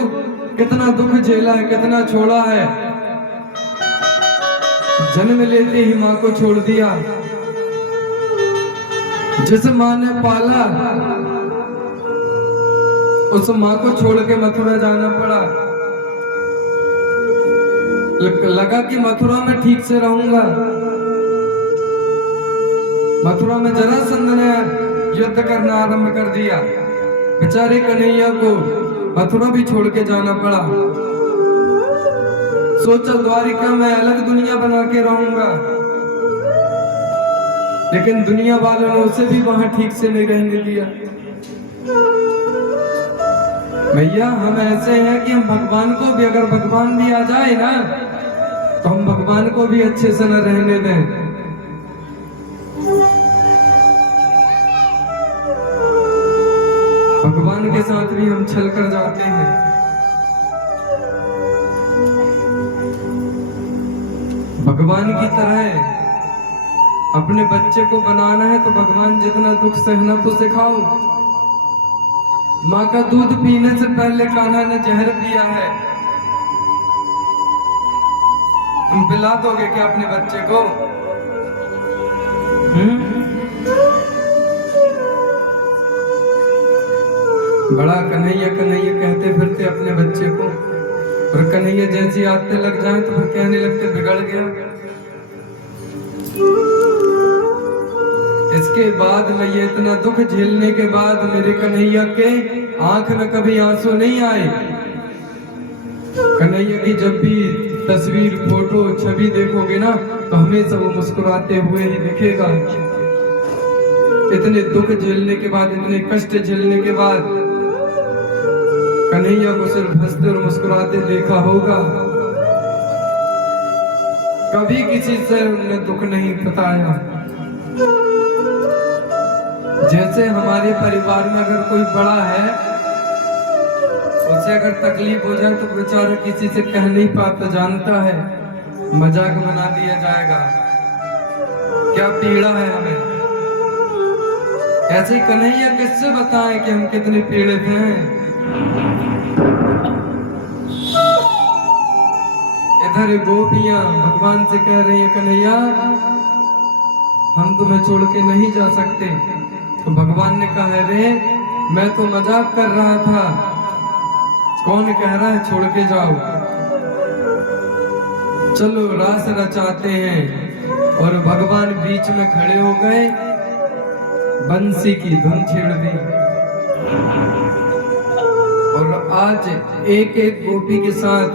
कितना दुख झेला है, कितना छोड़ा है। जन्म लेते ही माँ को छोड़ दिया। जिस माँ ने पाला उस माँ को छोड़ के मथुरा जाना पड़ा। लगा कि मथुरा में ठीक से रहूंगा। मथुरा में जरासंध ने युद्ध करना आरंभ कर दिया। बेचारे कन्हैया को मथुरा भी छोड़ के जाना पड़ा। सोचा द्वारिका में अलग दुनिया बना के रहूंगा, लेकिन दुनिया वालों ने उसे भी वहां ठीक से नहीं रहने दिया। भैया हम ऐसे हैं कि हम भगवान को भी, अगर भगवान भी आ जाए ना तो हम भगवान को भी अच्छे से न रहने दें। भगवान के साथ भी हम छल कर जाते हैं। भगवान की तरह अपने बच्चे को बनाना है तो भगवान जितना दुख सहना तो सिखाओ। माँ का दूध पीने से पहले कान्हा ने जहर पिया है, तुम पिला दोगे क्या अपने बच्चे को? बड़ा कन्हैया कन्हैया कहते फिरते अपने बच्चे को, और कन्हैया जैसी आदतें लग जाए तो फिर कहने लगते बिगड़ गया। इसके बाद में ये इतना दुख झेलने के बाद मेरे कन्हैया के आंख में कभी आंसू नहीं आए। कन्हैया की जब भी तस्वीर, फोटो, छवि देखोगे ना तो हमेशा वो मुस्कुराते हुए ही दिखेगा। इतने दुख झेलने के बाद, इतने कष्ट झेलने के बाद कन्हैया को सिर्फ हंसते और मुस्कुराते देखा होगा, कभी किसी से उन्होंने दुख नहीं बताया। जैसे हमारे परिवार में अगर कोई बड़ा है, उसे अगर तकलीफ हो जाए तो बेचारा किसी से कह नहीं पाता, जानता है मजाक बना दिया जाएगा, क्या पीड़ा है हमें। ऐसे कन्हैया किससे बताएं कि हम कितने पीड़ित हैं। इधर गोपियां भगवान से कह रही हैं, कन्हैया हम तुम्हें छोड़ के नहीं जा सकते। तो भगवान ने कहा, रे मैं तो मजाक कर रहा था, कौन कह रहा है छोड़ के जाओ। चलो रास रचाते हैं। और भगवान बीच में खड़े हो गए, बंसी की धुन छेड़ दी। और आज एक एक गोपी के साथ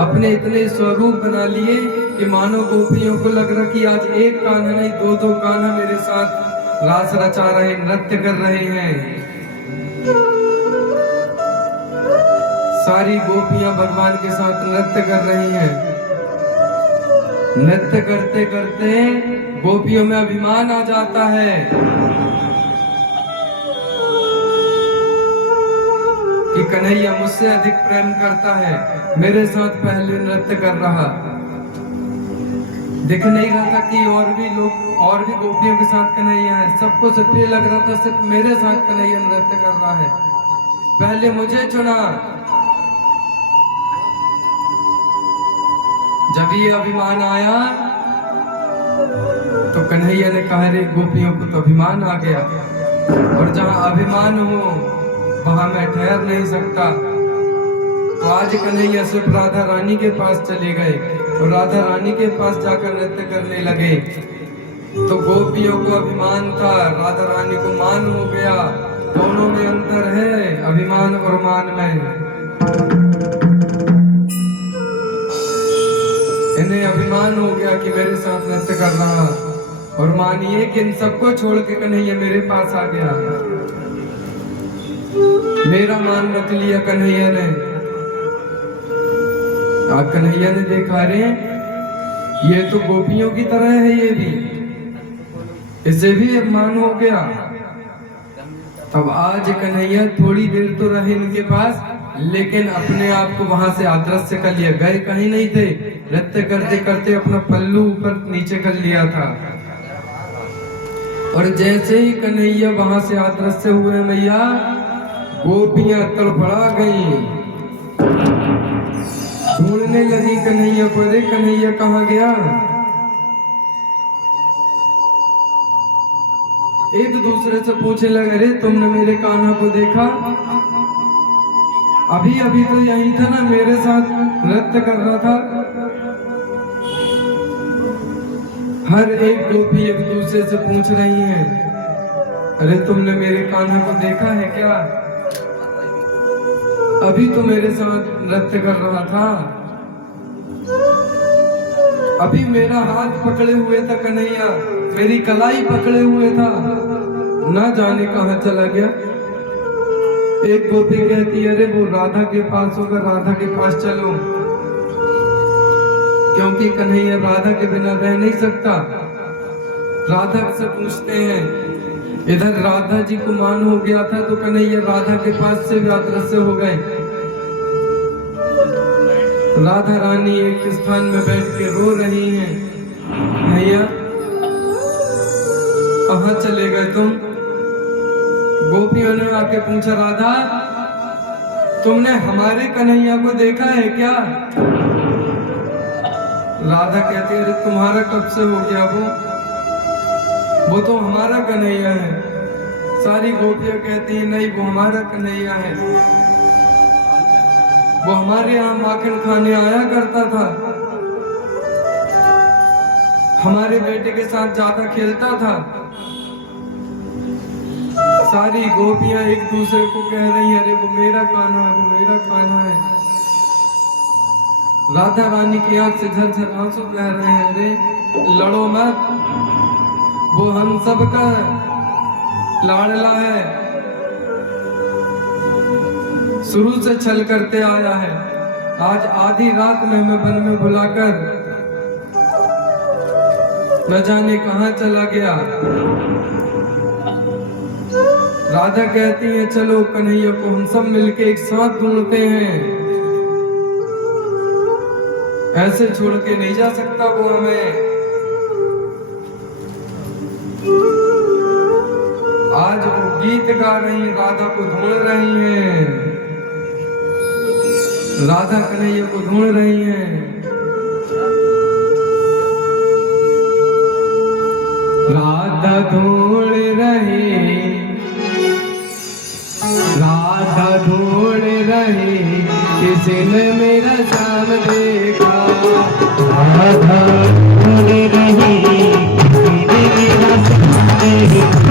अपने इतने स्वरूप बना लिए कि मानो गोपियों को लग रहा कि आज एक कान्हा नहीं, दो दो कान्हा मेरे साथ रास रचा रहे, नृत्य कर रहे हैं। सारी गोपियां भगवान के साथ नृत्य कर रही हैं। नृत्य करते करते गोपियों में अभिमान आ जाता है कि कन्हैया मुझसे अधिक प्रेम करता है, मेरे साथ पहले नृत्य कर रहा। दिख नहीं रहा था कि और भी लोग, और भी गोपियों के साथ कन्हैया है। सबको सिर्फ ये लग रहा था सिर्फ मेरे साथ कन्हैया नृत्य कर रहा है, पहले मुझे चुना। जब ये अभिमान आया तो कन्हैया ने कहा, रे गोपियों को तो अभिमान आ गया, और जहां अभिमान हो वहां मैं ठहर नहीं सकता। तो आज कन्हैया सिर्फ राधा रानी के पास चले गए और राधा रानी के पास जाकर नृत्य करने लगे। तो गोपियों को अभिमान था, राधा रानी को मान हो गया। दोनों में अंतर है, अभिमान और मान में। इन्हें अभिमान हो गया कि मेरे साथ नृत्य कर रहा, और मानिए कि इन सबको छोड़ के कन्हैया मेरे पास आ गया। मेरा मान रख लिया कन्हैया ने। कन्हैया ने देखा, रे ये तो गोपियों की तरह है, ये भी, इसे भी अभिमान हो गया। तब आज कन्हैया थोड़ी देर तो रहे इनके पास, लेकिन अपने आप को वहां से अदृश्य कर लिया। गए कहीं नहीं थे, नृत्य करते करते अपना पल्लू ऊपर नीचे कर लिया था। और जैसे ही कन्हैया वहां से अदृश्य हुए मैया, गोपियां तड़फड़ा गईं, ढूंढने लगी कन्हैया को। अरे कन्हैया कहाँ गया। एक दूसरे से पूछने लगे, अरे तुमने मेरे कान्हा को देखा? अभी अभी तो यही था ना, मेरे साथ नृत्य कर रहा था। हर एक गोपी एक दूसरे से पूछ रही है, अरे तुमने मेरे कान्हा को देखा है क्या? अभी तो मेरे साथ नृत्य कर रहा था, अभी मेरा हाथ पकड़े हुए था कन्हैया, मेरी कलाई पकड़े हुए था, ना जाने कहां चला गया। एक गोपी कहती है, अरे वो राधा के पास होगा, राधा के पास चलो, क्योंकि कन्हैया राधा के बिना रह नहीं सकता। राधा से पूछते हैं, इधर राधा जी को मान हो गया था तो कन्हैया राधा के पास से भी अदृश्य हो गए। राधा रानी एक स्थान में बैठ के रो रही हैं, भैया कहाँ चले गए तुम? गोपियों ने आके पूछा, राधा तुमने हमारे कन्हैया को देखा है क्या? राधा कहती है, तुम्हारा कब से हो गया वो तो हमारा कन्हैया है। सारी गोपियां कहती है, नहीं वो हमारा कन्हैया है, वो हमारे यहाँ माखन खाने आया करता था, हमारे बेटे के साथ ज्यादा खेलता था। सारी गोपियां एक दूसरे को कह रही है, अरे वो मेरा कान्हा है, वो मेरा कान्हा है। राधा रानी की आंख से झरझर आंसू बह रहे हैं, अरे लड़ो मत, वो हम सब का लाडला है, शुरू से छल करते आया है। आज आधी रात में हमें वन में बुलाकर न जाने कहां चला गया। राधा कहती है चलो कन्हैया को हम सब मिलके एक साथ ढूंढते हैं, ऐसे छोड़ के नहीं जा सकता वो हमें। आज वो गीत गा रही, राधा को ढूंढ रही हैं, राधा कन्हैया को ढूंढ रही हैं। राधा ढूंढ रही, राधा ढूंढ रही, किसी ने मेरा शाम देखा। राधा ढूंढ रही, किसी ने मेरा शाम देखा।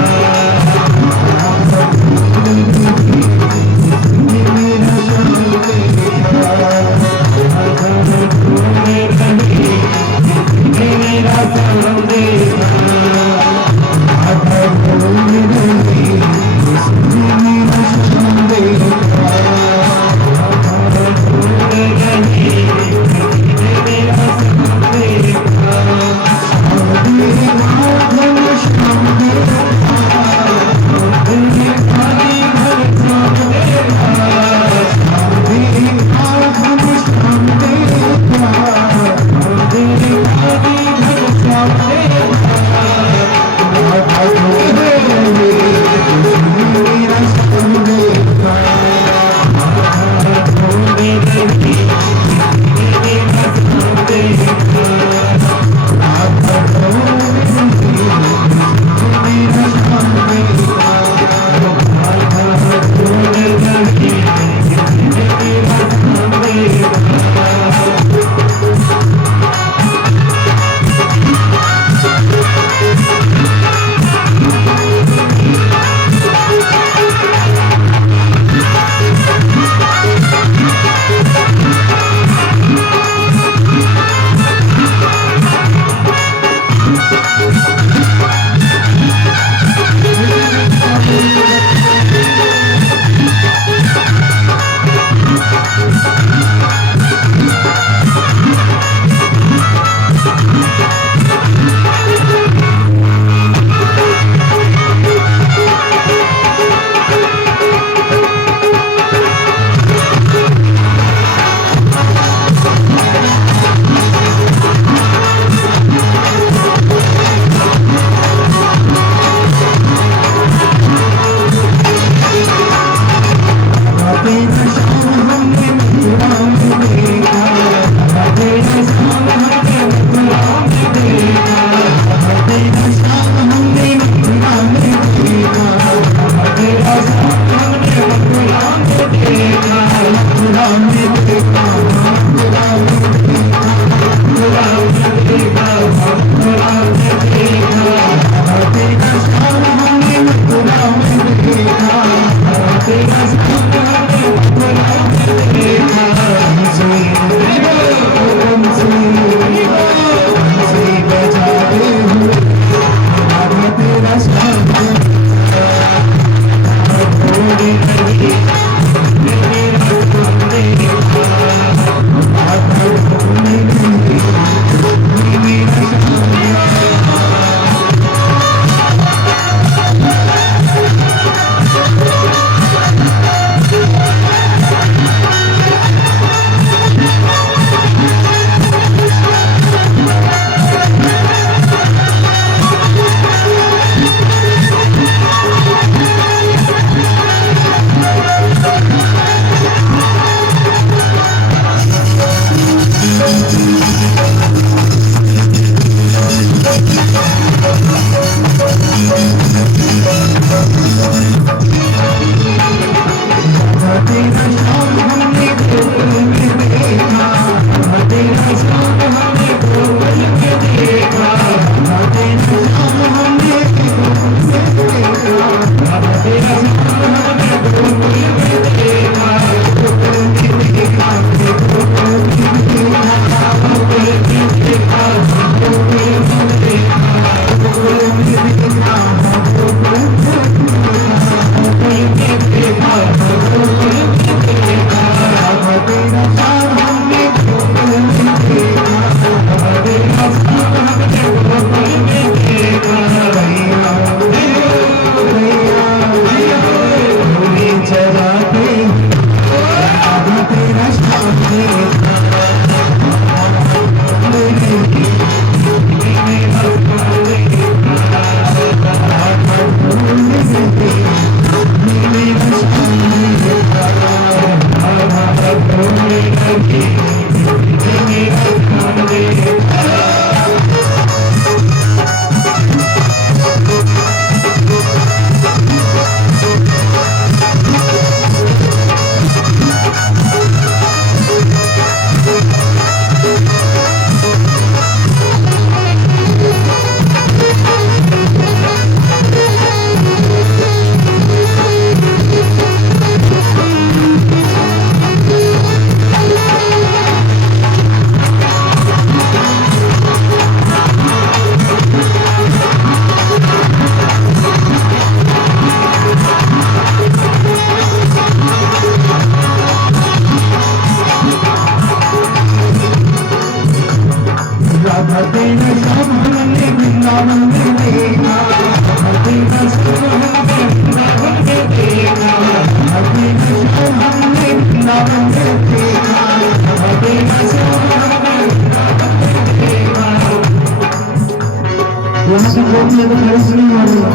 यहाँ की गोपी तो खड़ी से नहीं मारेगा,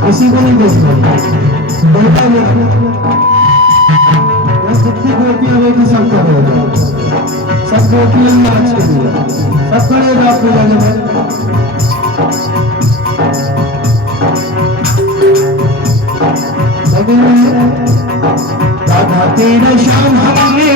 किसी को नहीं देखना, बेटा बेटा यहाँ जितनी गोपियां बेटी सब करेगा, सब गोपियां ही आज के लिए सब करेगा आपको जाने में। राधा तेरा श्याम हमने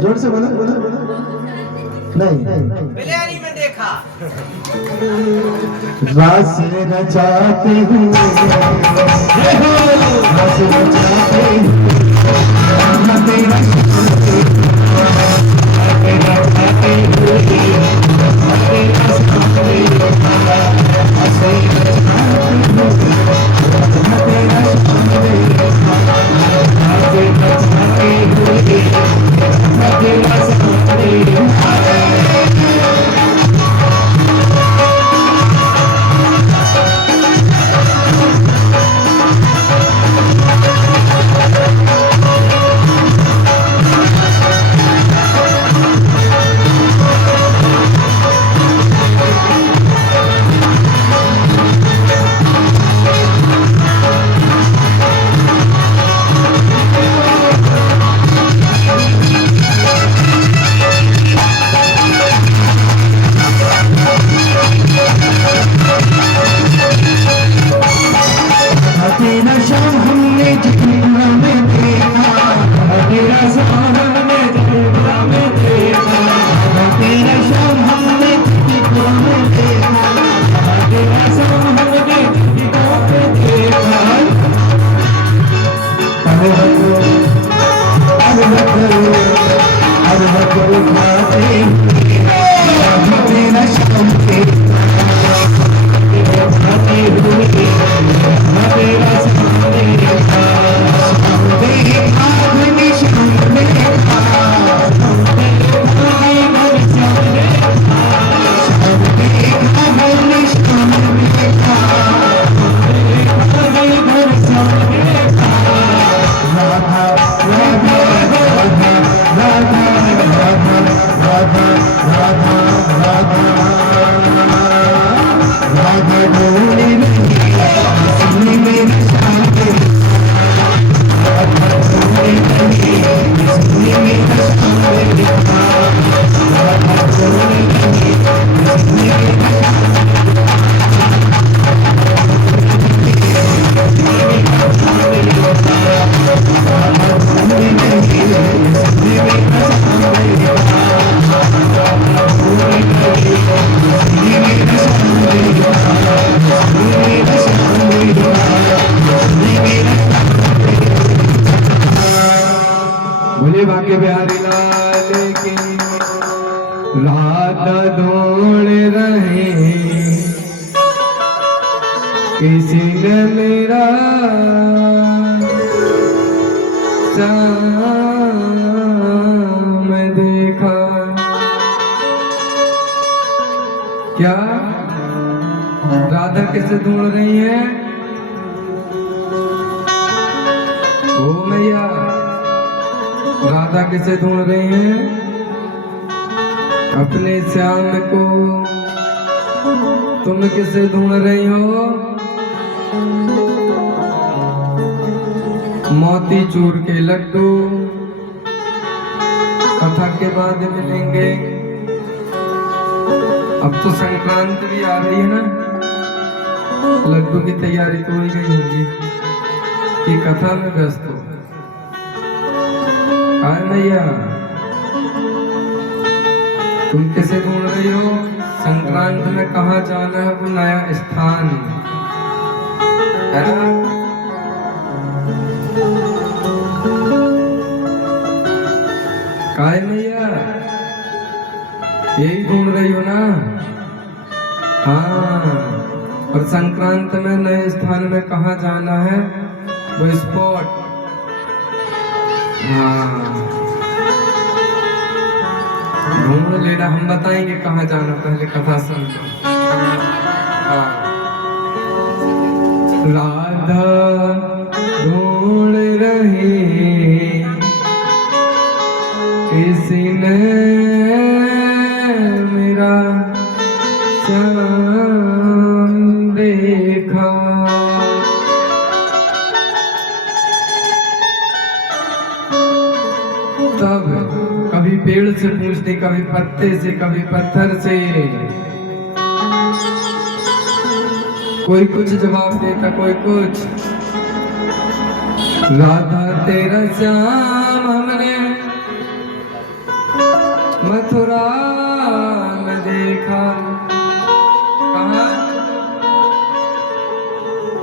जोर से बोला बोला नहीं बिलियानी में देखा रास रचाते हूँ रास रचाते तेरा शाम हमने जितना में देखा, तेरा शाम हमने जितना में देखा, तेरा शाम हमने जितना में देखा, तेरा शाम हमने जितना में देखा। अरे बकरो खाते तेरा शाम के बोले भाग्य बिहारी लाल की। राधा दौड़ रहे किसी ने मेरा शाम देखा। क्या राधा किसे ढूंढ रही है? ओ मैया, राधा किसे ढूंढ रही हैं? अपने श्याम को। तुम किसे ढूंढ रही हो? मोती चूर के लड्डू कथा के बाद मिलेंगे। अब तो संक्रांति भी आ रही है ना, लड्डू की तैयारी तो हो गई होगी कि कथा में व्यस्त हो। हाय मैया, तुम किसे ढूंढ रही हो? संक्रांति में कहाँ जाना है? वो नया स्थान है ना? काय मैया, यही ढूंढ रही हो ना? एकांत में नए स्थान में कहाँ जाना है, वो स्पॉट। हाँ ढूंढ लेना, हम बताएंगे कहाँ जाना, पहले कथा सुन। हाँ राधा ढूंढ रही किसी ने मेरा श्याम देखा। तब कभी पेड़ से पूछती, कभी पत्ते से, कभी पत्थर से, कोई कुछ जवाब देता, कोई कुछ। राधा तेरा श्याम हमने मथुरा में देखा। कहाँ,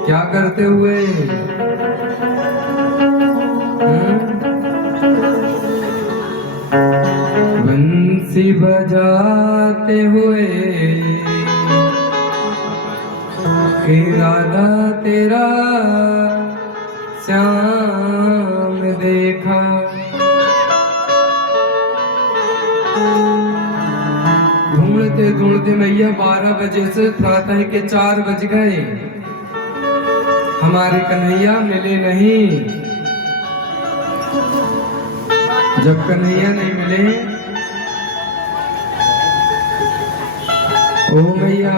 क्या करते हुए? बंसी बजाते हुए कि राधा तेरा श्याम देखा। ढूंढते ढूंढते मैया 12 बजे से प्रातः के 4 बज गए, हमारे कन्हैया मिले नहीं। जब कन्हैया नहीं मिले, ओ मैया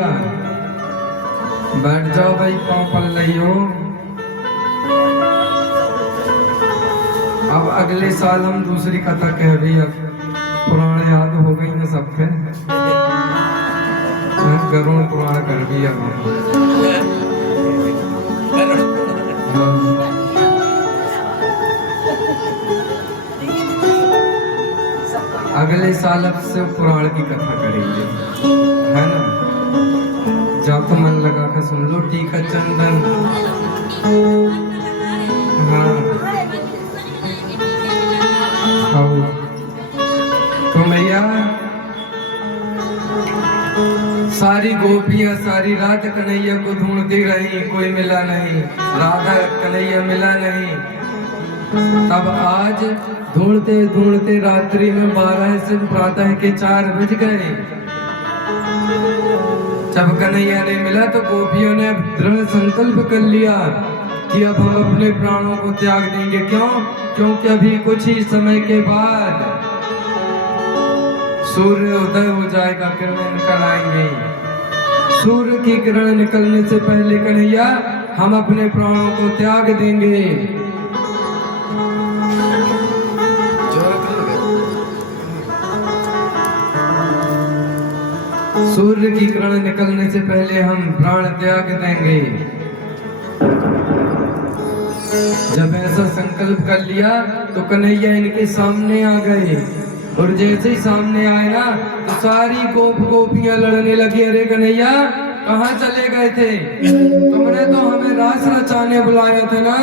बैठ जाओ भाई, पाँव पल रही हो। अब अगले साल हम दूसरी कथा कह रही, अब पुराने याद हो गई ना सबके, गरुड़ पुराण कर भी अब अगले साल अब से पुराण की कथा करेंगे, है ना। जा तो मन लगा कर सुन लो। टीका चंदन, हाँ तो मैया सारी गोपियां सारी रात कन्हैया को ढूंढती रही, कोई मिला नहीं, राधा कन्हैया मिला नहीं। तब आज ढूंढते ढूंढते रात्रि में 12 से प्रातः के 4 बज गए। जब कन्हैया नहीं मिला तो गोपियों ने दृढ़ संकल्प कर लिया कि अब हम अपने प्राणों को त्याग देंगे। क्यों? क्योंकि अभी कुछ ही समय के बाद सूर्य उदय हो जाएगा, किरणें निकल आएंगी। सूर्य की किरण निकलने से पहले कन्हैया हम अपने प्राणों को त्याग देंगे। सूर्य की किरण निकलने से पहले हम प्राण त्याग देंगे। जब ऐसा संकल्प कर लिया तो कन्हैया इनके सामने आ गए, और जैसे ही सामने आए ना तो सारी गोपियां लड़ने लगी। अरे कन्हैया कहाँ चले गए थे? तुमने तो हमें रास रचाने बुलाया था ना।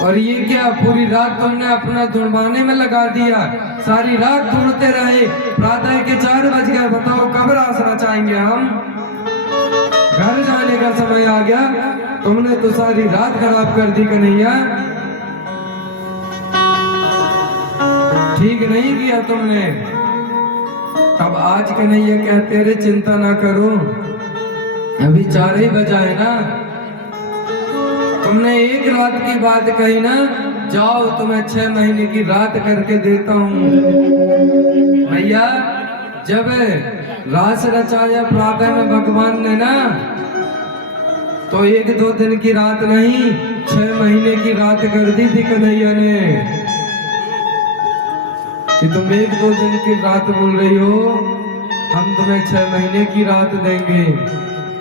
और ये क्या, पूरी रात तुमने अपना ढूंढवाने में लगा दिया। सारी रात ढूंढते रहे, प्रातः के 4 बज गए। बताओ कब रास रचाएंगे हम? घर जाने का समय आ गया, तुमने तो सारी रात खराब कर दी कन्हैया। ठीक नहीं किया तुमने। तब आज कन्हैया कहते, अरे चिंता ना करो, अभी 4 ही बजा है ना। तुमने 1 रात की बात कही ना, जाओ तुम्हें 6 महीने की रात करके देता हूँ। भैया जब रास रचाया प्रातः में भगवान ने ना, तो 1-2 दिन की रात नहीं, 6 महीने की रात कर दी थी कन्हैया ने। कि तुम 1-2 दिन की रात बोल रही हो, हम तुम्हें 6 महीने की रात देंगे।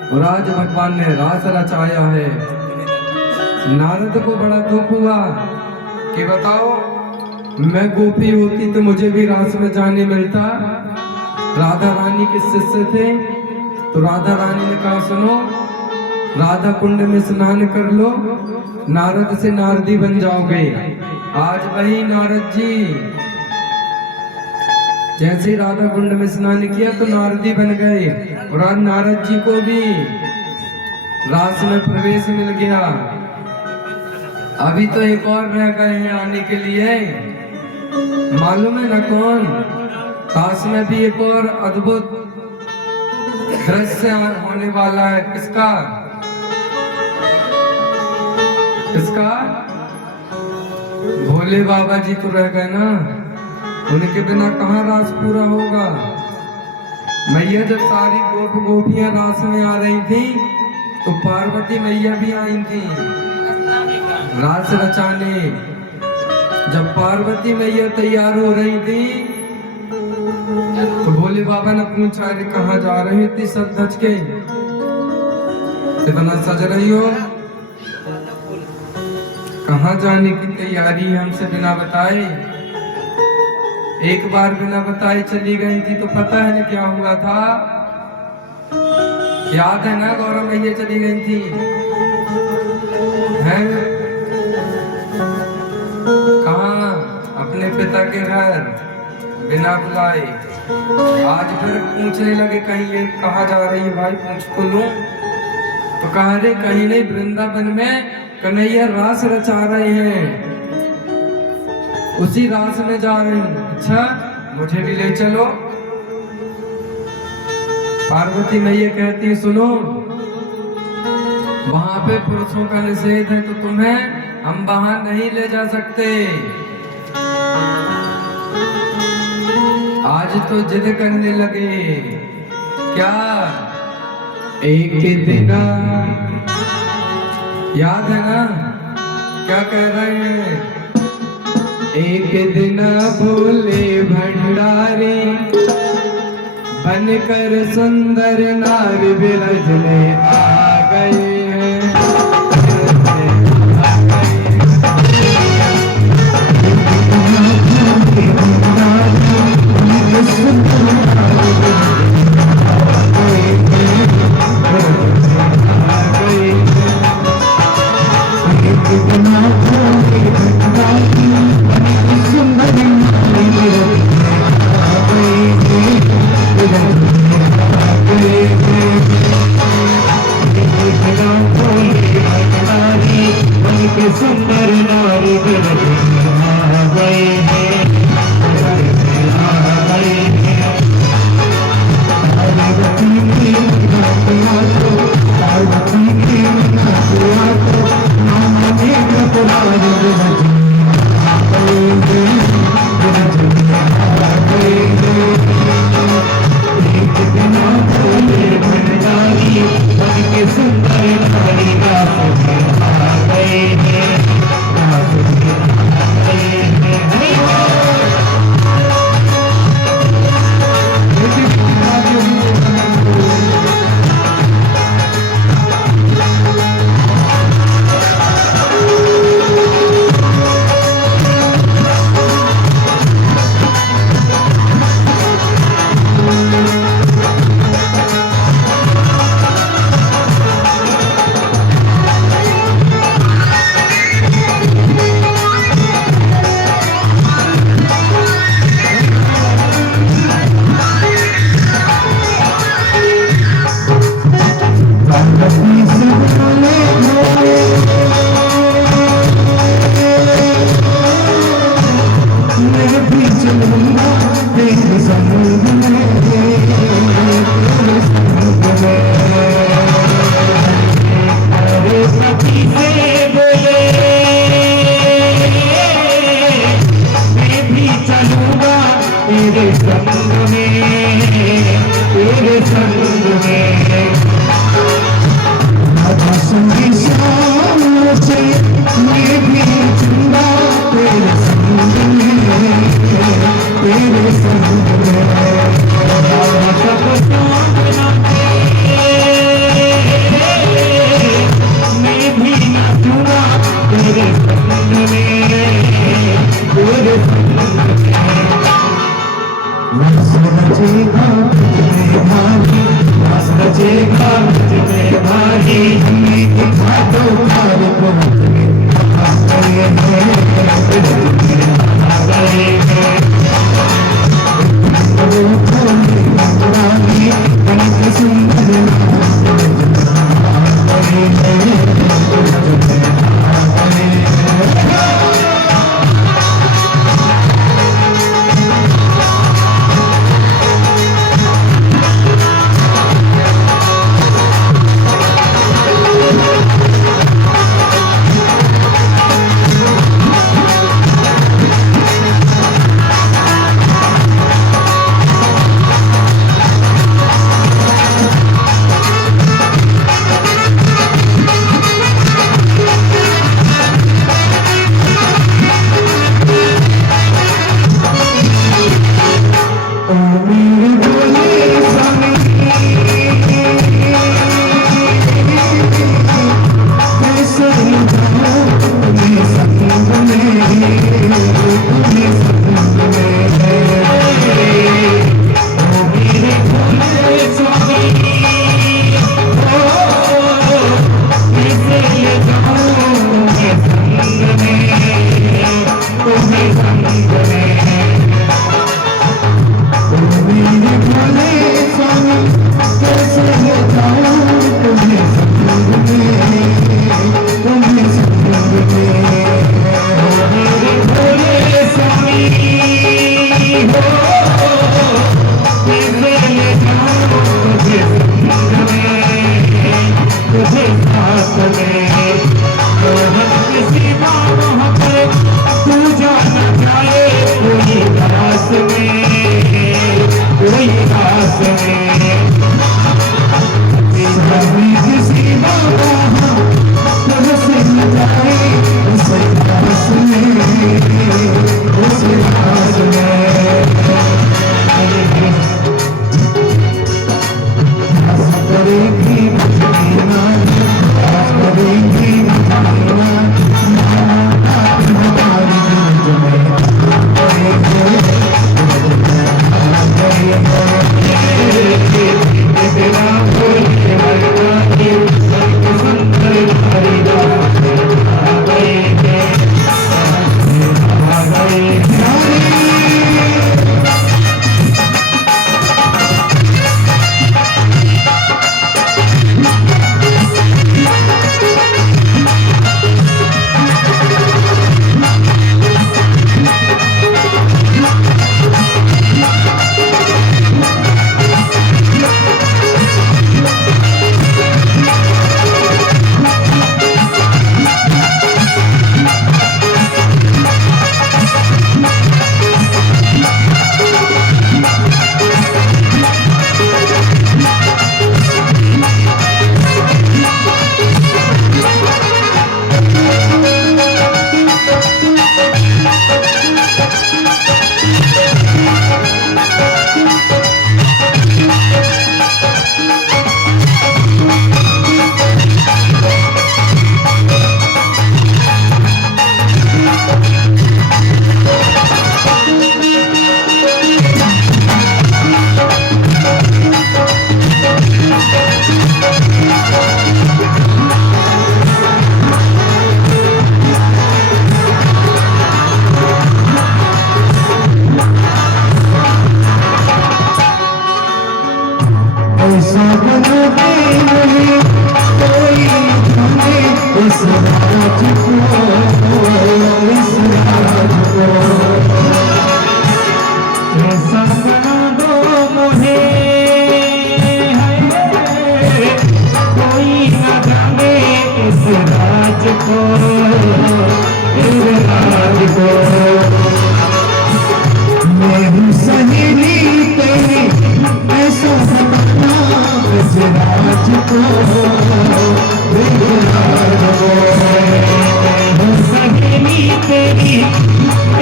और आज भगवान ने रास रचाया है। नारद को बड़ा दुख हुआ कि बताओ, मैं गोपी होती तो मुझे भी रास में जाने मिलता। राधा रानी के शिष्य थे, तो राधा रानी ने कहा सुनो, राधा कुंड में स्नान कर लो, नारद से नारदी बन जाओगे। आज वही नारद जी जैसे ही राधा कुंड में स्नान किया तो नारदी बन गए और आज नारद जी को भी रास में प्रवेश मिल गया। अभी तो एक और रह गए हैं आने के लिए, मालूम है ना कौन? रास में भी एक और अद्भुत दृश्य होने वाला है। किसका? किसका? भोले बाबा जी तो रह गए ना, उनके बिना कहाँ रास पूरा होगा। मैया जब सारी गोपियां रास में आ रही थी तो पार्वती मैया भी आई थी रास रचाने। जब पार्वती मैया तैयार हो रही थी तो भोले बाबा ने पूछा, अरे कहाँ जा रही हो इतनी सब धज के, इतना सज रही हो, कहाँ जाने की तैयारी है हमसे बिना बताए? एक बार बिना बताए चली गई थी तो पता है ना क्या हुआ था? याद है ना? गौरव मैया चली गई थी, है कहाँ? अपने पिता के घर बिना बुलाए। आज फिर पूछने लगे कहीं ये कहाँ जा रही है भाई, पूछ तो लूं। तो कहा रे कहीं नहीं, वृंदावन में कन्हैया रास रचा रहे हैं, उसी रास में जा रही हूँ। अच्छा मुझे भी ले चलो। पार्वती मैया कहती सुनो, वहां पे पुरुषों का निषेध है तो तुम्हें हम वहां नहीं ले जा सकते। आज तो जिद करने लगे। क्या? एक दिन याद है ना क्या कह रहे हैं? एक दिन भोले भंडारी बनकर सुंदर नारी विरजने आ गए हैं। सुंदर नारी तुझे साथ में मोहन किसी वहाँ पर तू जाना जाए कोई रास में कोई रास में हमें किसी बाबा तुझसे न जाए उस रास में उस रास में करेगी मदीना करेगी मदीना हमारी ऐसा बनोगे नहीं कोई हमें इस राज को इस राज को ऐसा बना दो मुझे कोई न जाने इस राज को इस राज को मैं हूँ सहेली तेरी ऐसा बताना इस राज को इस राज को सहेली तेरी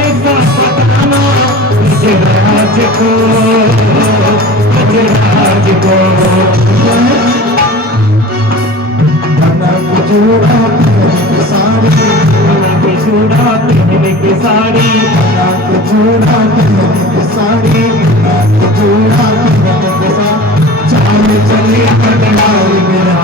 ऐसा बताना इस राज को इस राज को बना कुचूड़ा पहन साड़ी चूड़ा पहन के साड़ी बना कुचूड़ा पहन साड़ी बना कुचूड़ा पहन साड़ी चाल चले पटनाई मेरा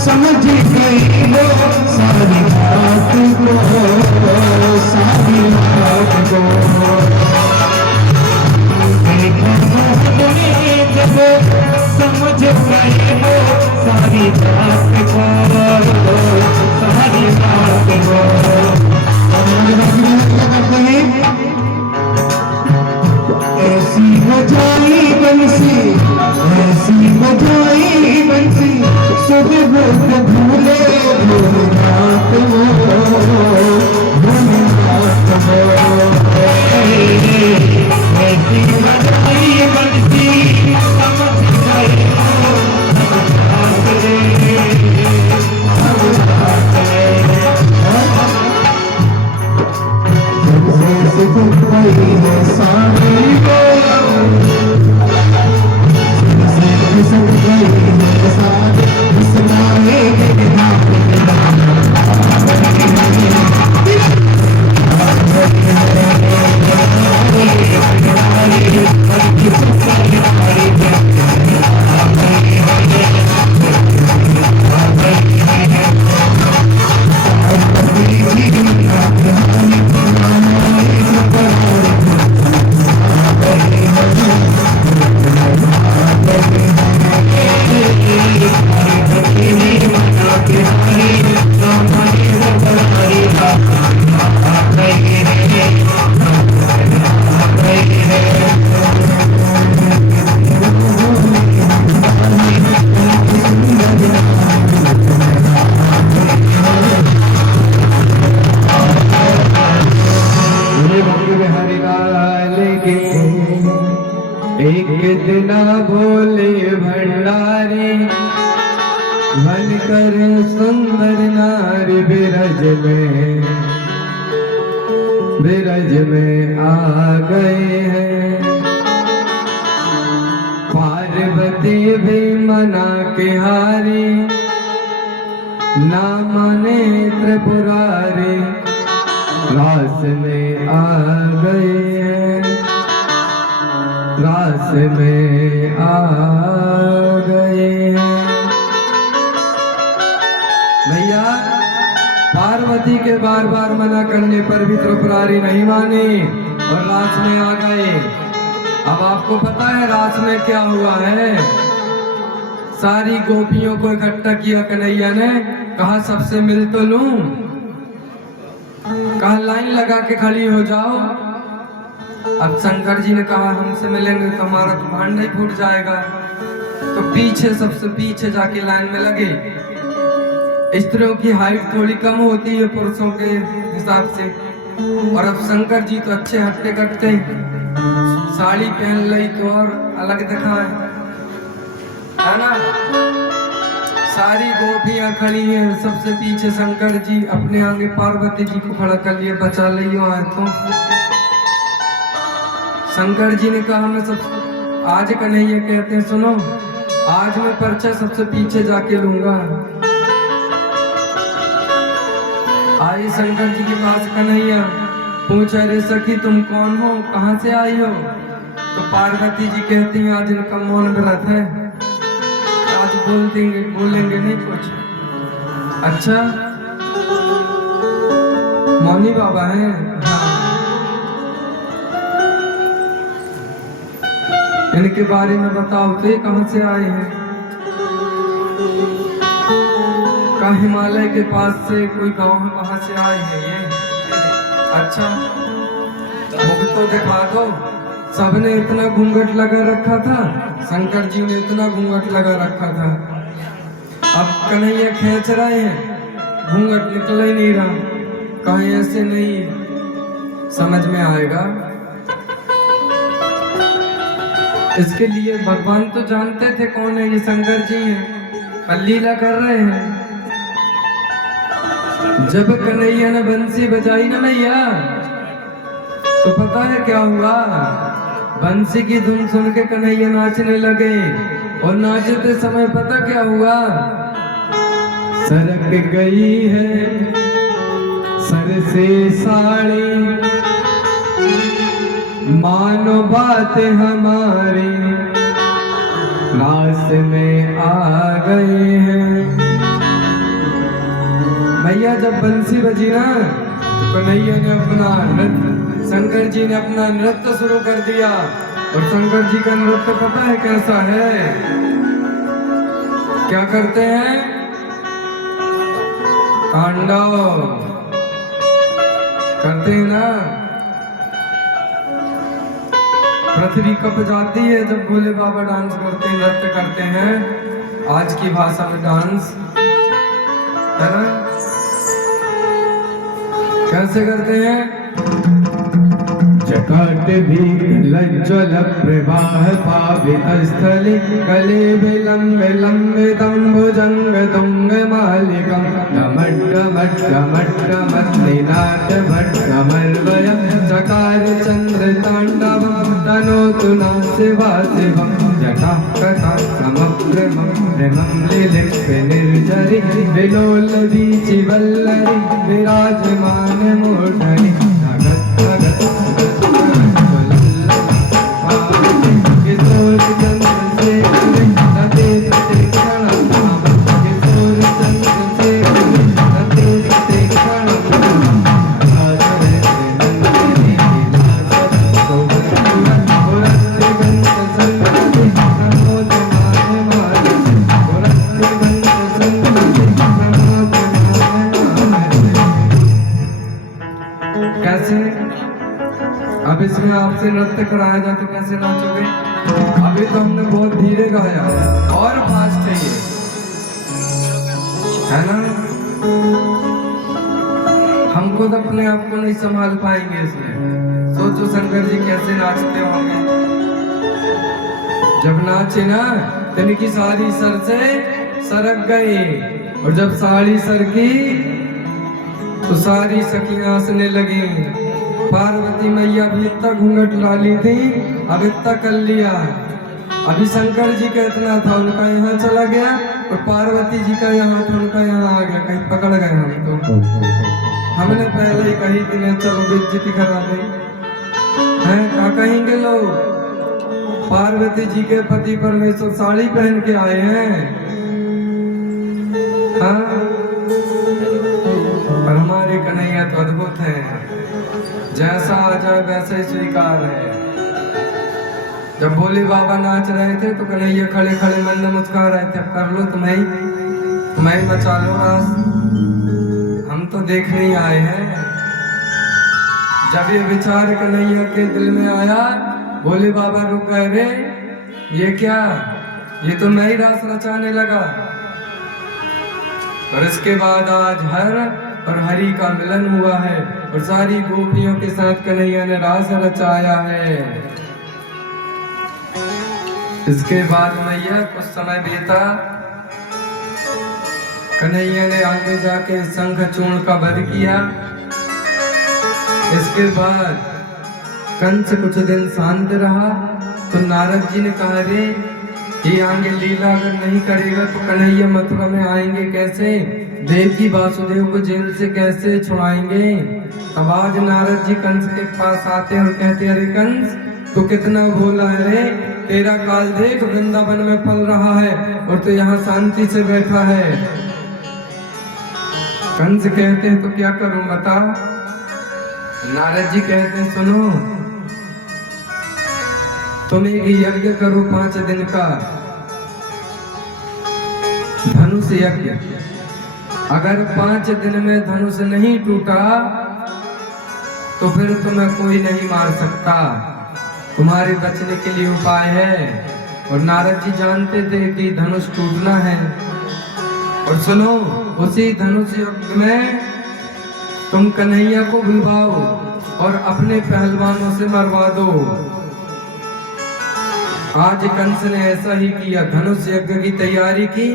समझ गई लो सारी बात को सारी बात को जब समझ गए हो सारी बात को सारी बात को ऐसी बजाई बंसी ऐसी बजाई बंसी सुबह को भूले भूलनाथ वो भूलनाथ वो ऐसी बजाई कितना भोले भंडारी बनकर सुंदर नारी बिरज में आ गए हैं। पार्वती भी मना के हारी, ना माने त्रिपुरारी रास में आ गए हैं, रास में आ गए हैं। भैया पार्वती के बार बार मना करने पर भी त्रिपुरारी नहीं मानी और रास में आ गए। अब आपको पता है रास में क्या हुआ है? सारी गोपियों को इकट्ठा किया कन्हैया ने, कहा सबसे मिल तो लूं, कहा लाइन लगा के खड़ी हो जाओ। अब शंकर जी ने कहा हमसे मिलेंगे तो हमारा तो भांडा ही फूट जाएगा, तो पीछे सबसे पीछे जाके लाइन में लगे। स्त्रियों की हाइट थोड़ी कम होती है पुरुषों के हिसाब से, और अब शंकर जी तो अच्छे हट्टे कट्टे, साड़ी पहन ली तो और अलग दिखाए, है ना। सारी गोपियां खड़ी हैं, सबसे पीछे शंकर जी, अपने आगे पार्वती जी को खड़ा कर लिए, बचा लियो आए तो। शंकर जी ने कहा मैं सब आज कन्हैया कहते हैं सुनो, आज मैं पर्चा सबसे पीछे जाके लूंगा। आई शंकर जी के पास कन्हैया, पूछा रे सखी तुम कौन हो, कहाँ से आई हो? तो पार्वती जी कहती हैं आज इनका मौन व्रत है, आज बोलेंगे नहीं कुछ। अच्छा मौनी बाबा हैं? हाँ। इनके बारे में बताओ तो ये कहाँ से आए हैं? का हिमालय के पास से कोई गांव है, वहां से आए हैं ये? अच्छा मुझे तो दिखा दो। सबने इतना घूंघट लगा रखा था, शंकर जी ने इतना घूंघट लगा रखा था। अब कन्हैया खींच रहे हैं, घूंघट निकल ही नहीं रहा। कहीं ऐसे नहीं समझ में आएगा। इसके लिए भगवान तो जानते थे कौन है ये, शंकर जी हैं, पर लीला कर रहे हैं। जब कन्हैया ने बंसी बजाई ना भैया, तो पता है क्या हुआ? बंसी की धुन सुन के कन्हैया नाचने लगे, और नाचते समय पता क्या हुआ? सरक गई है सर से साड़ी, मानो बात हमारी रास में आ गए हैं। भैया जब बंसी बजी ना, तो कन्हैया ने अपना नृत्य, शंकर जी ने अपना नृत्य शुरू कर दिया। और शंकर जी का नृत्य पता है कैसा है? क्या करते हैं? तांडव करते हैं ना। पृथ्वी कप जाती है जब भोले बाबा डांस करते हैं, नृत्य करते हैं। आज की भाषा में डांस है ना। कैसे करते हैं? जटाट भी लज्जल प्रवाह पावित स्थले, कले विलंब लंबितं भुजंग तुंग मालिकं, डमड्डमड्डमड्डमत्निनाद भट्टमर्वयं, चकार चंद्र तांडवं तनोतु नासिवासिवं, जटा कथा समग्रमं प्रेमं लिलिप्य निर्जरि, विलोल वीचि वल्लरि विराजमान मूर्धनि, अब इसमें आपसे नृत्य कराया जाए तो कैसे नाचोगे? अभी तो हमने बहुत धीरे गाया, और फास्ट चाहिए, है ना। हम खुद अपने आप को नहीं संभाल पाएंगे इसमें। सोचो शंकर जी कैसे नाचते होंगे। जब नाचे ना तो इनकी साड़ी सर से सरक गई, और जब साड़ी सरकी तो सारी सखियां हंसने लगी। पार्वती मैया भी इतना घूंघट डाली थी, अब इतना कर लिया। अभी शंकर जी का इतना था, उनका यहाँ चला गया, और पार्वती जी का यहाँ था, उनका यहाँ आ गया। कहीं पकड़ गए हम तो। हमने पहले ही कही थी ना, चलो बेइज्जती करा गई है। क्या कहेंगे लोग? पार्वती जी के पति परमेश्वर साड़ी पहन के आए हैं, हाँ? पर हमारे कन्हैया तो अद्भुत है, जैसा आ जाए वैसे ही स्वीकार है। जब भोले बाबा नाच रहे थे तो कन्हैया खड़े खड़े मन में मुस्कुरा रहे थे, अब कर लो तुम्हें मचा लो रास, हम तो देखने ही आए हैं। जब ये विचार कन्हैया के दिल में आया, भोले बाबा रुक गए, रे ये क्या, ये तो मैं ही रास रचाने लगा। और इसके बाद आज हर और हरि का मिलन हुआ है, और सारी गोपियों के साथ कन्हैया ने रास रचाया है। इसके बाद मैया कुछ समय बीता, कन्हैया ने आगे जाके शंख चूर्ण का वध किया। इसके बाद कंस कुछ दिन शांत रहा, तो नारद जी ने कहा, रे ये आगे लीला अगर नहीं करेगा तो कन्हैया मथुरा में आएंगे कैसे, देवकी वासुदेव को जेल से कैसे छुड़ाएंगे। तब आज नारद जी कंस के पास आते और कहते, अरे कंस तू कितना भोला है रे, तेरा काल देख वृंदावन में पल रहा है और तू यहाँ शांति से बैठा है। कंस कहते हैं तो क्या करूं बता। नारद जी कहते हैं, सुनो तुम एक यज्ञ करो 5 दिन का, धनुष यज्ञ। अगर 5 दिन में धनुष नहीं टूटा तो फिर तुम्हें कोई नहीं मार सकता, तुम्हारे बचने के लिए उपाय है। और नारद जी जानते थे कि धनुष टूटना है। और सुनो, उसी धनुष यज्ञ में तुम कन्हैया को बुलवाओ और अपने पहलवानों से मरवा दो। आज कंस ने ऐसा ही किया, धनुष यज्ञ की तैयारी की,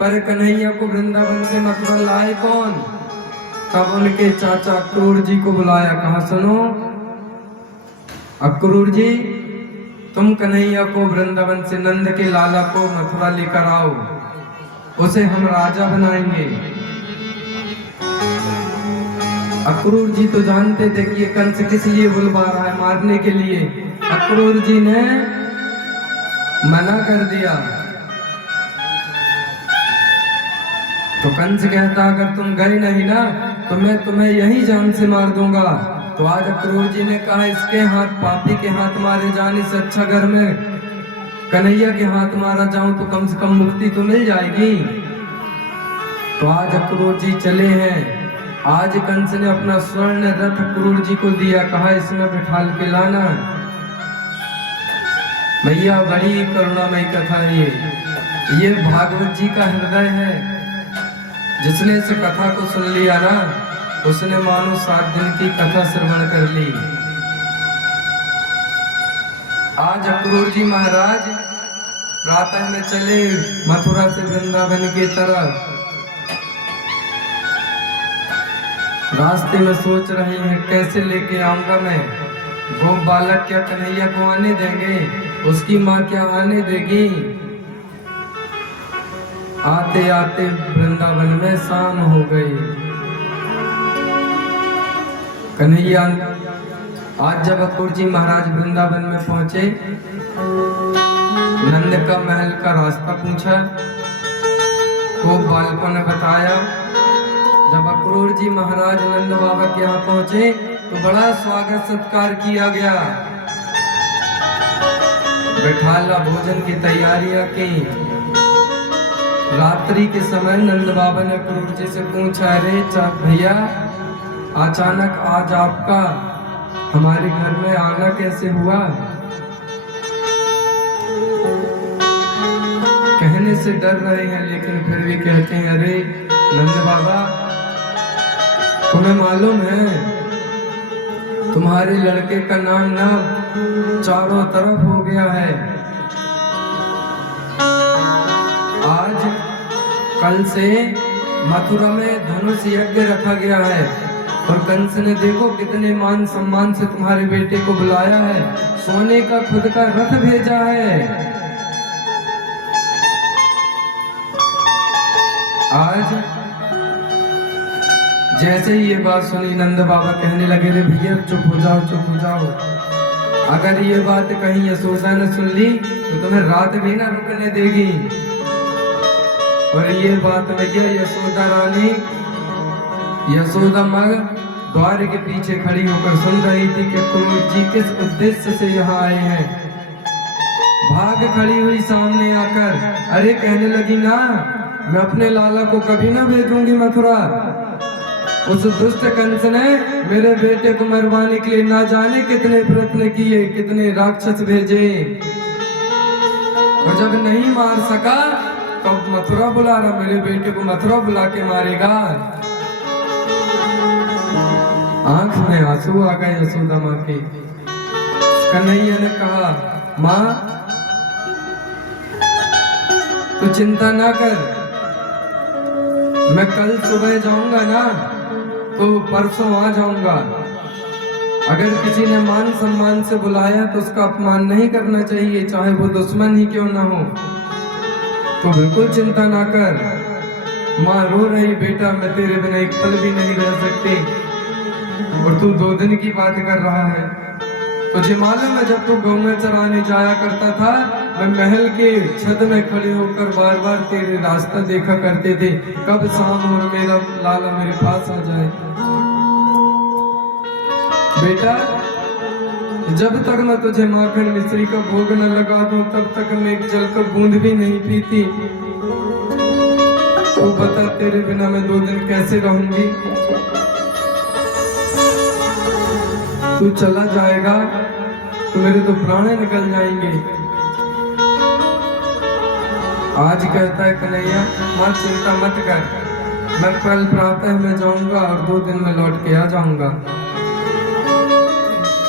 पर कन्हैया को वृंदावन से मथुरा लाए कौन? तब उनके चाचा अक्रूर जी को बुलाया, कहा सुनो अक्रूर जी, तुम कन्हैया को वृंदावन से नंद के लाला को मथुरा लेकर आओ, उसे हम राजा बनाएंगे। अक्रूर जी तो जानते थे कि ये कंस किस लिए बुलवा रहा है, मारने के लिए। अक्रूर जी ने मना कर दिया। तो कंस कहता, अगर तुम गए नहीं ना तो मैं तुम्हें यही जान से मार दूंगा। तो आज अक्रूर जी ने कहा, इसके हाथ, पापी के हाथ मारे जाने से अच्छा घर में कन्हैया के हाथ मारा जाऊं तो कम से कम मुक्ति तो मिल जाएगी। तो आज अक्रूर जी चले हैं। आज कंस ने अपना स्वर्ण रथ अक्रूर जी को दिया, कहा इसमें बिठाल के लाना। भैया बड़ी करुणामयी कथा है ये भागवत जी का हृदय है। जिसने इस कथा को सुन लिया ना, उसने मानो 7 दिन की कथा श्रवण कर ली। आज अक्रूर जी महाराज प्रातः में चले मथुरा से वृंदावन की तरफ। रास्ते में सोच रहे हैं कैसे लेके आऊंगा मैं। वो बालक क्या कन्हैया को आने देंगे, उसकी माँ क्या आने देगी। आते आते वृंदावन में शाम हो गई। कन्हैया आज जब अक्रूर जी महाराज वृंदावन में पहुंचे, नंद का महल का रास्ता पूछा, को बालकों ने बताया। जब अक्रूर जी महाराज नंद बाबा के यहाँ पहुंचे तो बड़ा स्वागत सत्कार किया गया। बैठाला भोजन की तैयारियां की। रात्रि के समय नंद बाबा ने अक्रूर जी से पूछा, अरे भैया अचानक आज आपका हमारे घर में आना कैसे हुआ? कहने से डर रहे हैं लेकिन फिर भी कहते हैं, अरे नंद बाबा तुम्हें मालूम है तुम्हारे लड़के का नाम ना चारों तरफ हो गया है। कल से मथुरा में धनुष यज्ञ रखा गया है और कंस ने देखो कितने मान सम्मान से तुम्हारे बेटे को बुलाया है, सोने का खुद का रथ भेजा है। आज जैसे ही ये बात सुनी नंद बाबा कहने लगे, रे भैया चुप हो जाओ, चुप हो जाओ। अगर ये बात कहीं यशोदा ने सुन ली तो तुम्हें रात भी ना रुकने देगी। और ये बात भैया यशोदा रानी, यशोदा माँ द्वार के पीछे खड़ी होकर सुन रही थी कि क्रूर जी किस उद्देश्य से यहाँ आए हैं। भाग खड़ी हुई सामने आकर, अरे कहने लगी ना, मैं अपने लाला को कभी ना भेजूंगी मथुरा। उस दुष्ट कंस ने मेरे बेटे को मरवाने के लिए ना जाने कितने प्रयत्न किए, कितने राक्षस भेजे, और जब नहीं मार सका तो मथुरा बुला रहा, मेरे बेटे को मथुरा बुला के मारेगा। आंख में आंसू आ गए यशोदा माँ के। कन्हैया ने कहा, माँ तू चिंता ना कर, मैं कल सुबह जाऊंगा ना तो परसों आ जाऊंगा। अगर किसी ने मान सम्मान से बुलाया तो उसका अपमान नहीं करना चाहिए, चाहे वो दुश्मन ही क्यों ना हो। तो बिल्कुल चिंता ना कर। माँ रो रही, बेटा मैं तेरे बिना एक पल भी नहीं रह सकती, और तू 2 दिन की बात कर रहा है। तुझे मालूम है जब तू गौएं चराने जाया करता था, मैं महल के छत में खड़े होकर बार बार तेरे रास्ता देखा करते थे, कब शाम और मेरा लाला मेरे पास आ जाए। बेटा जब तक मैं तुझे माखन मिश्री का भोग न लगा दूं तब तक मैं एक जल का बूंद भी नहीं पीती। तू बता तेरे बिना मैं 2 दिन कैसे रहूंगी। तू चला जाएगा तो मेरे तो प्राण निकल जाएंगे। आज कहता है कन्हैया, माँ चिंता मत कर, मैं कल प्रातः में जाऊंगा और 2 दिन में लौट के आ जाऊंगा।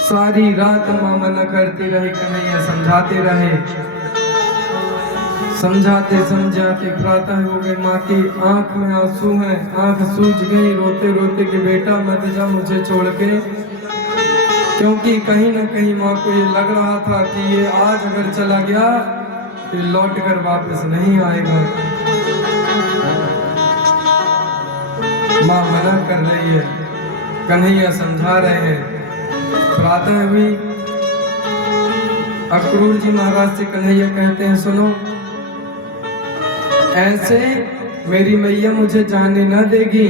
सारी रात माँ मना करती रही, कन्हैया समझाते रहे, समझाते समझाते प्रातः हो गए। माँ की आंख में आंसू हैं, आंख सूज गई, रोते रोते कि बेटा मत जा मुझे छोड़ के, क्योंकि कहीं ना कहीं माँ को ये लग रहा था कि ये आज अगर चला गया तो लौट कर वापस नहीं आएगा। माँ मना कर रही है, कन्हैया समझा रहे हैं। प्रातः हुई, अक्रूर जी महाराज से कन्हैया कहते हैं, सुनो ऐसे मेरी मैया मुझे जाने न देगी,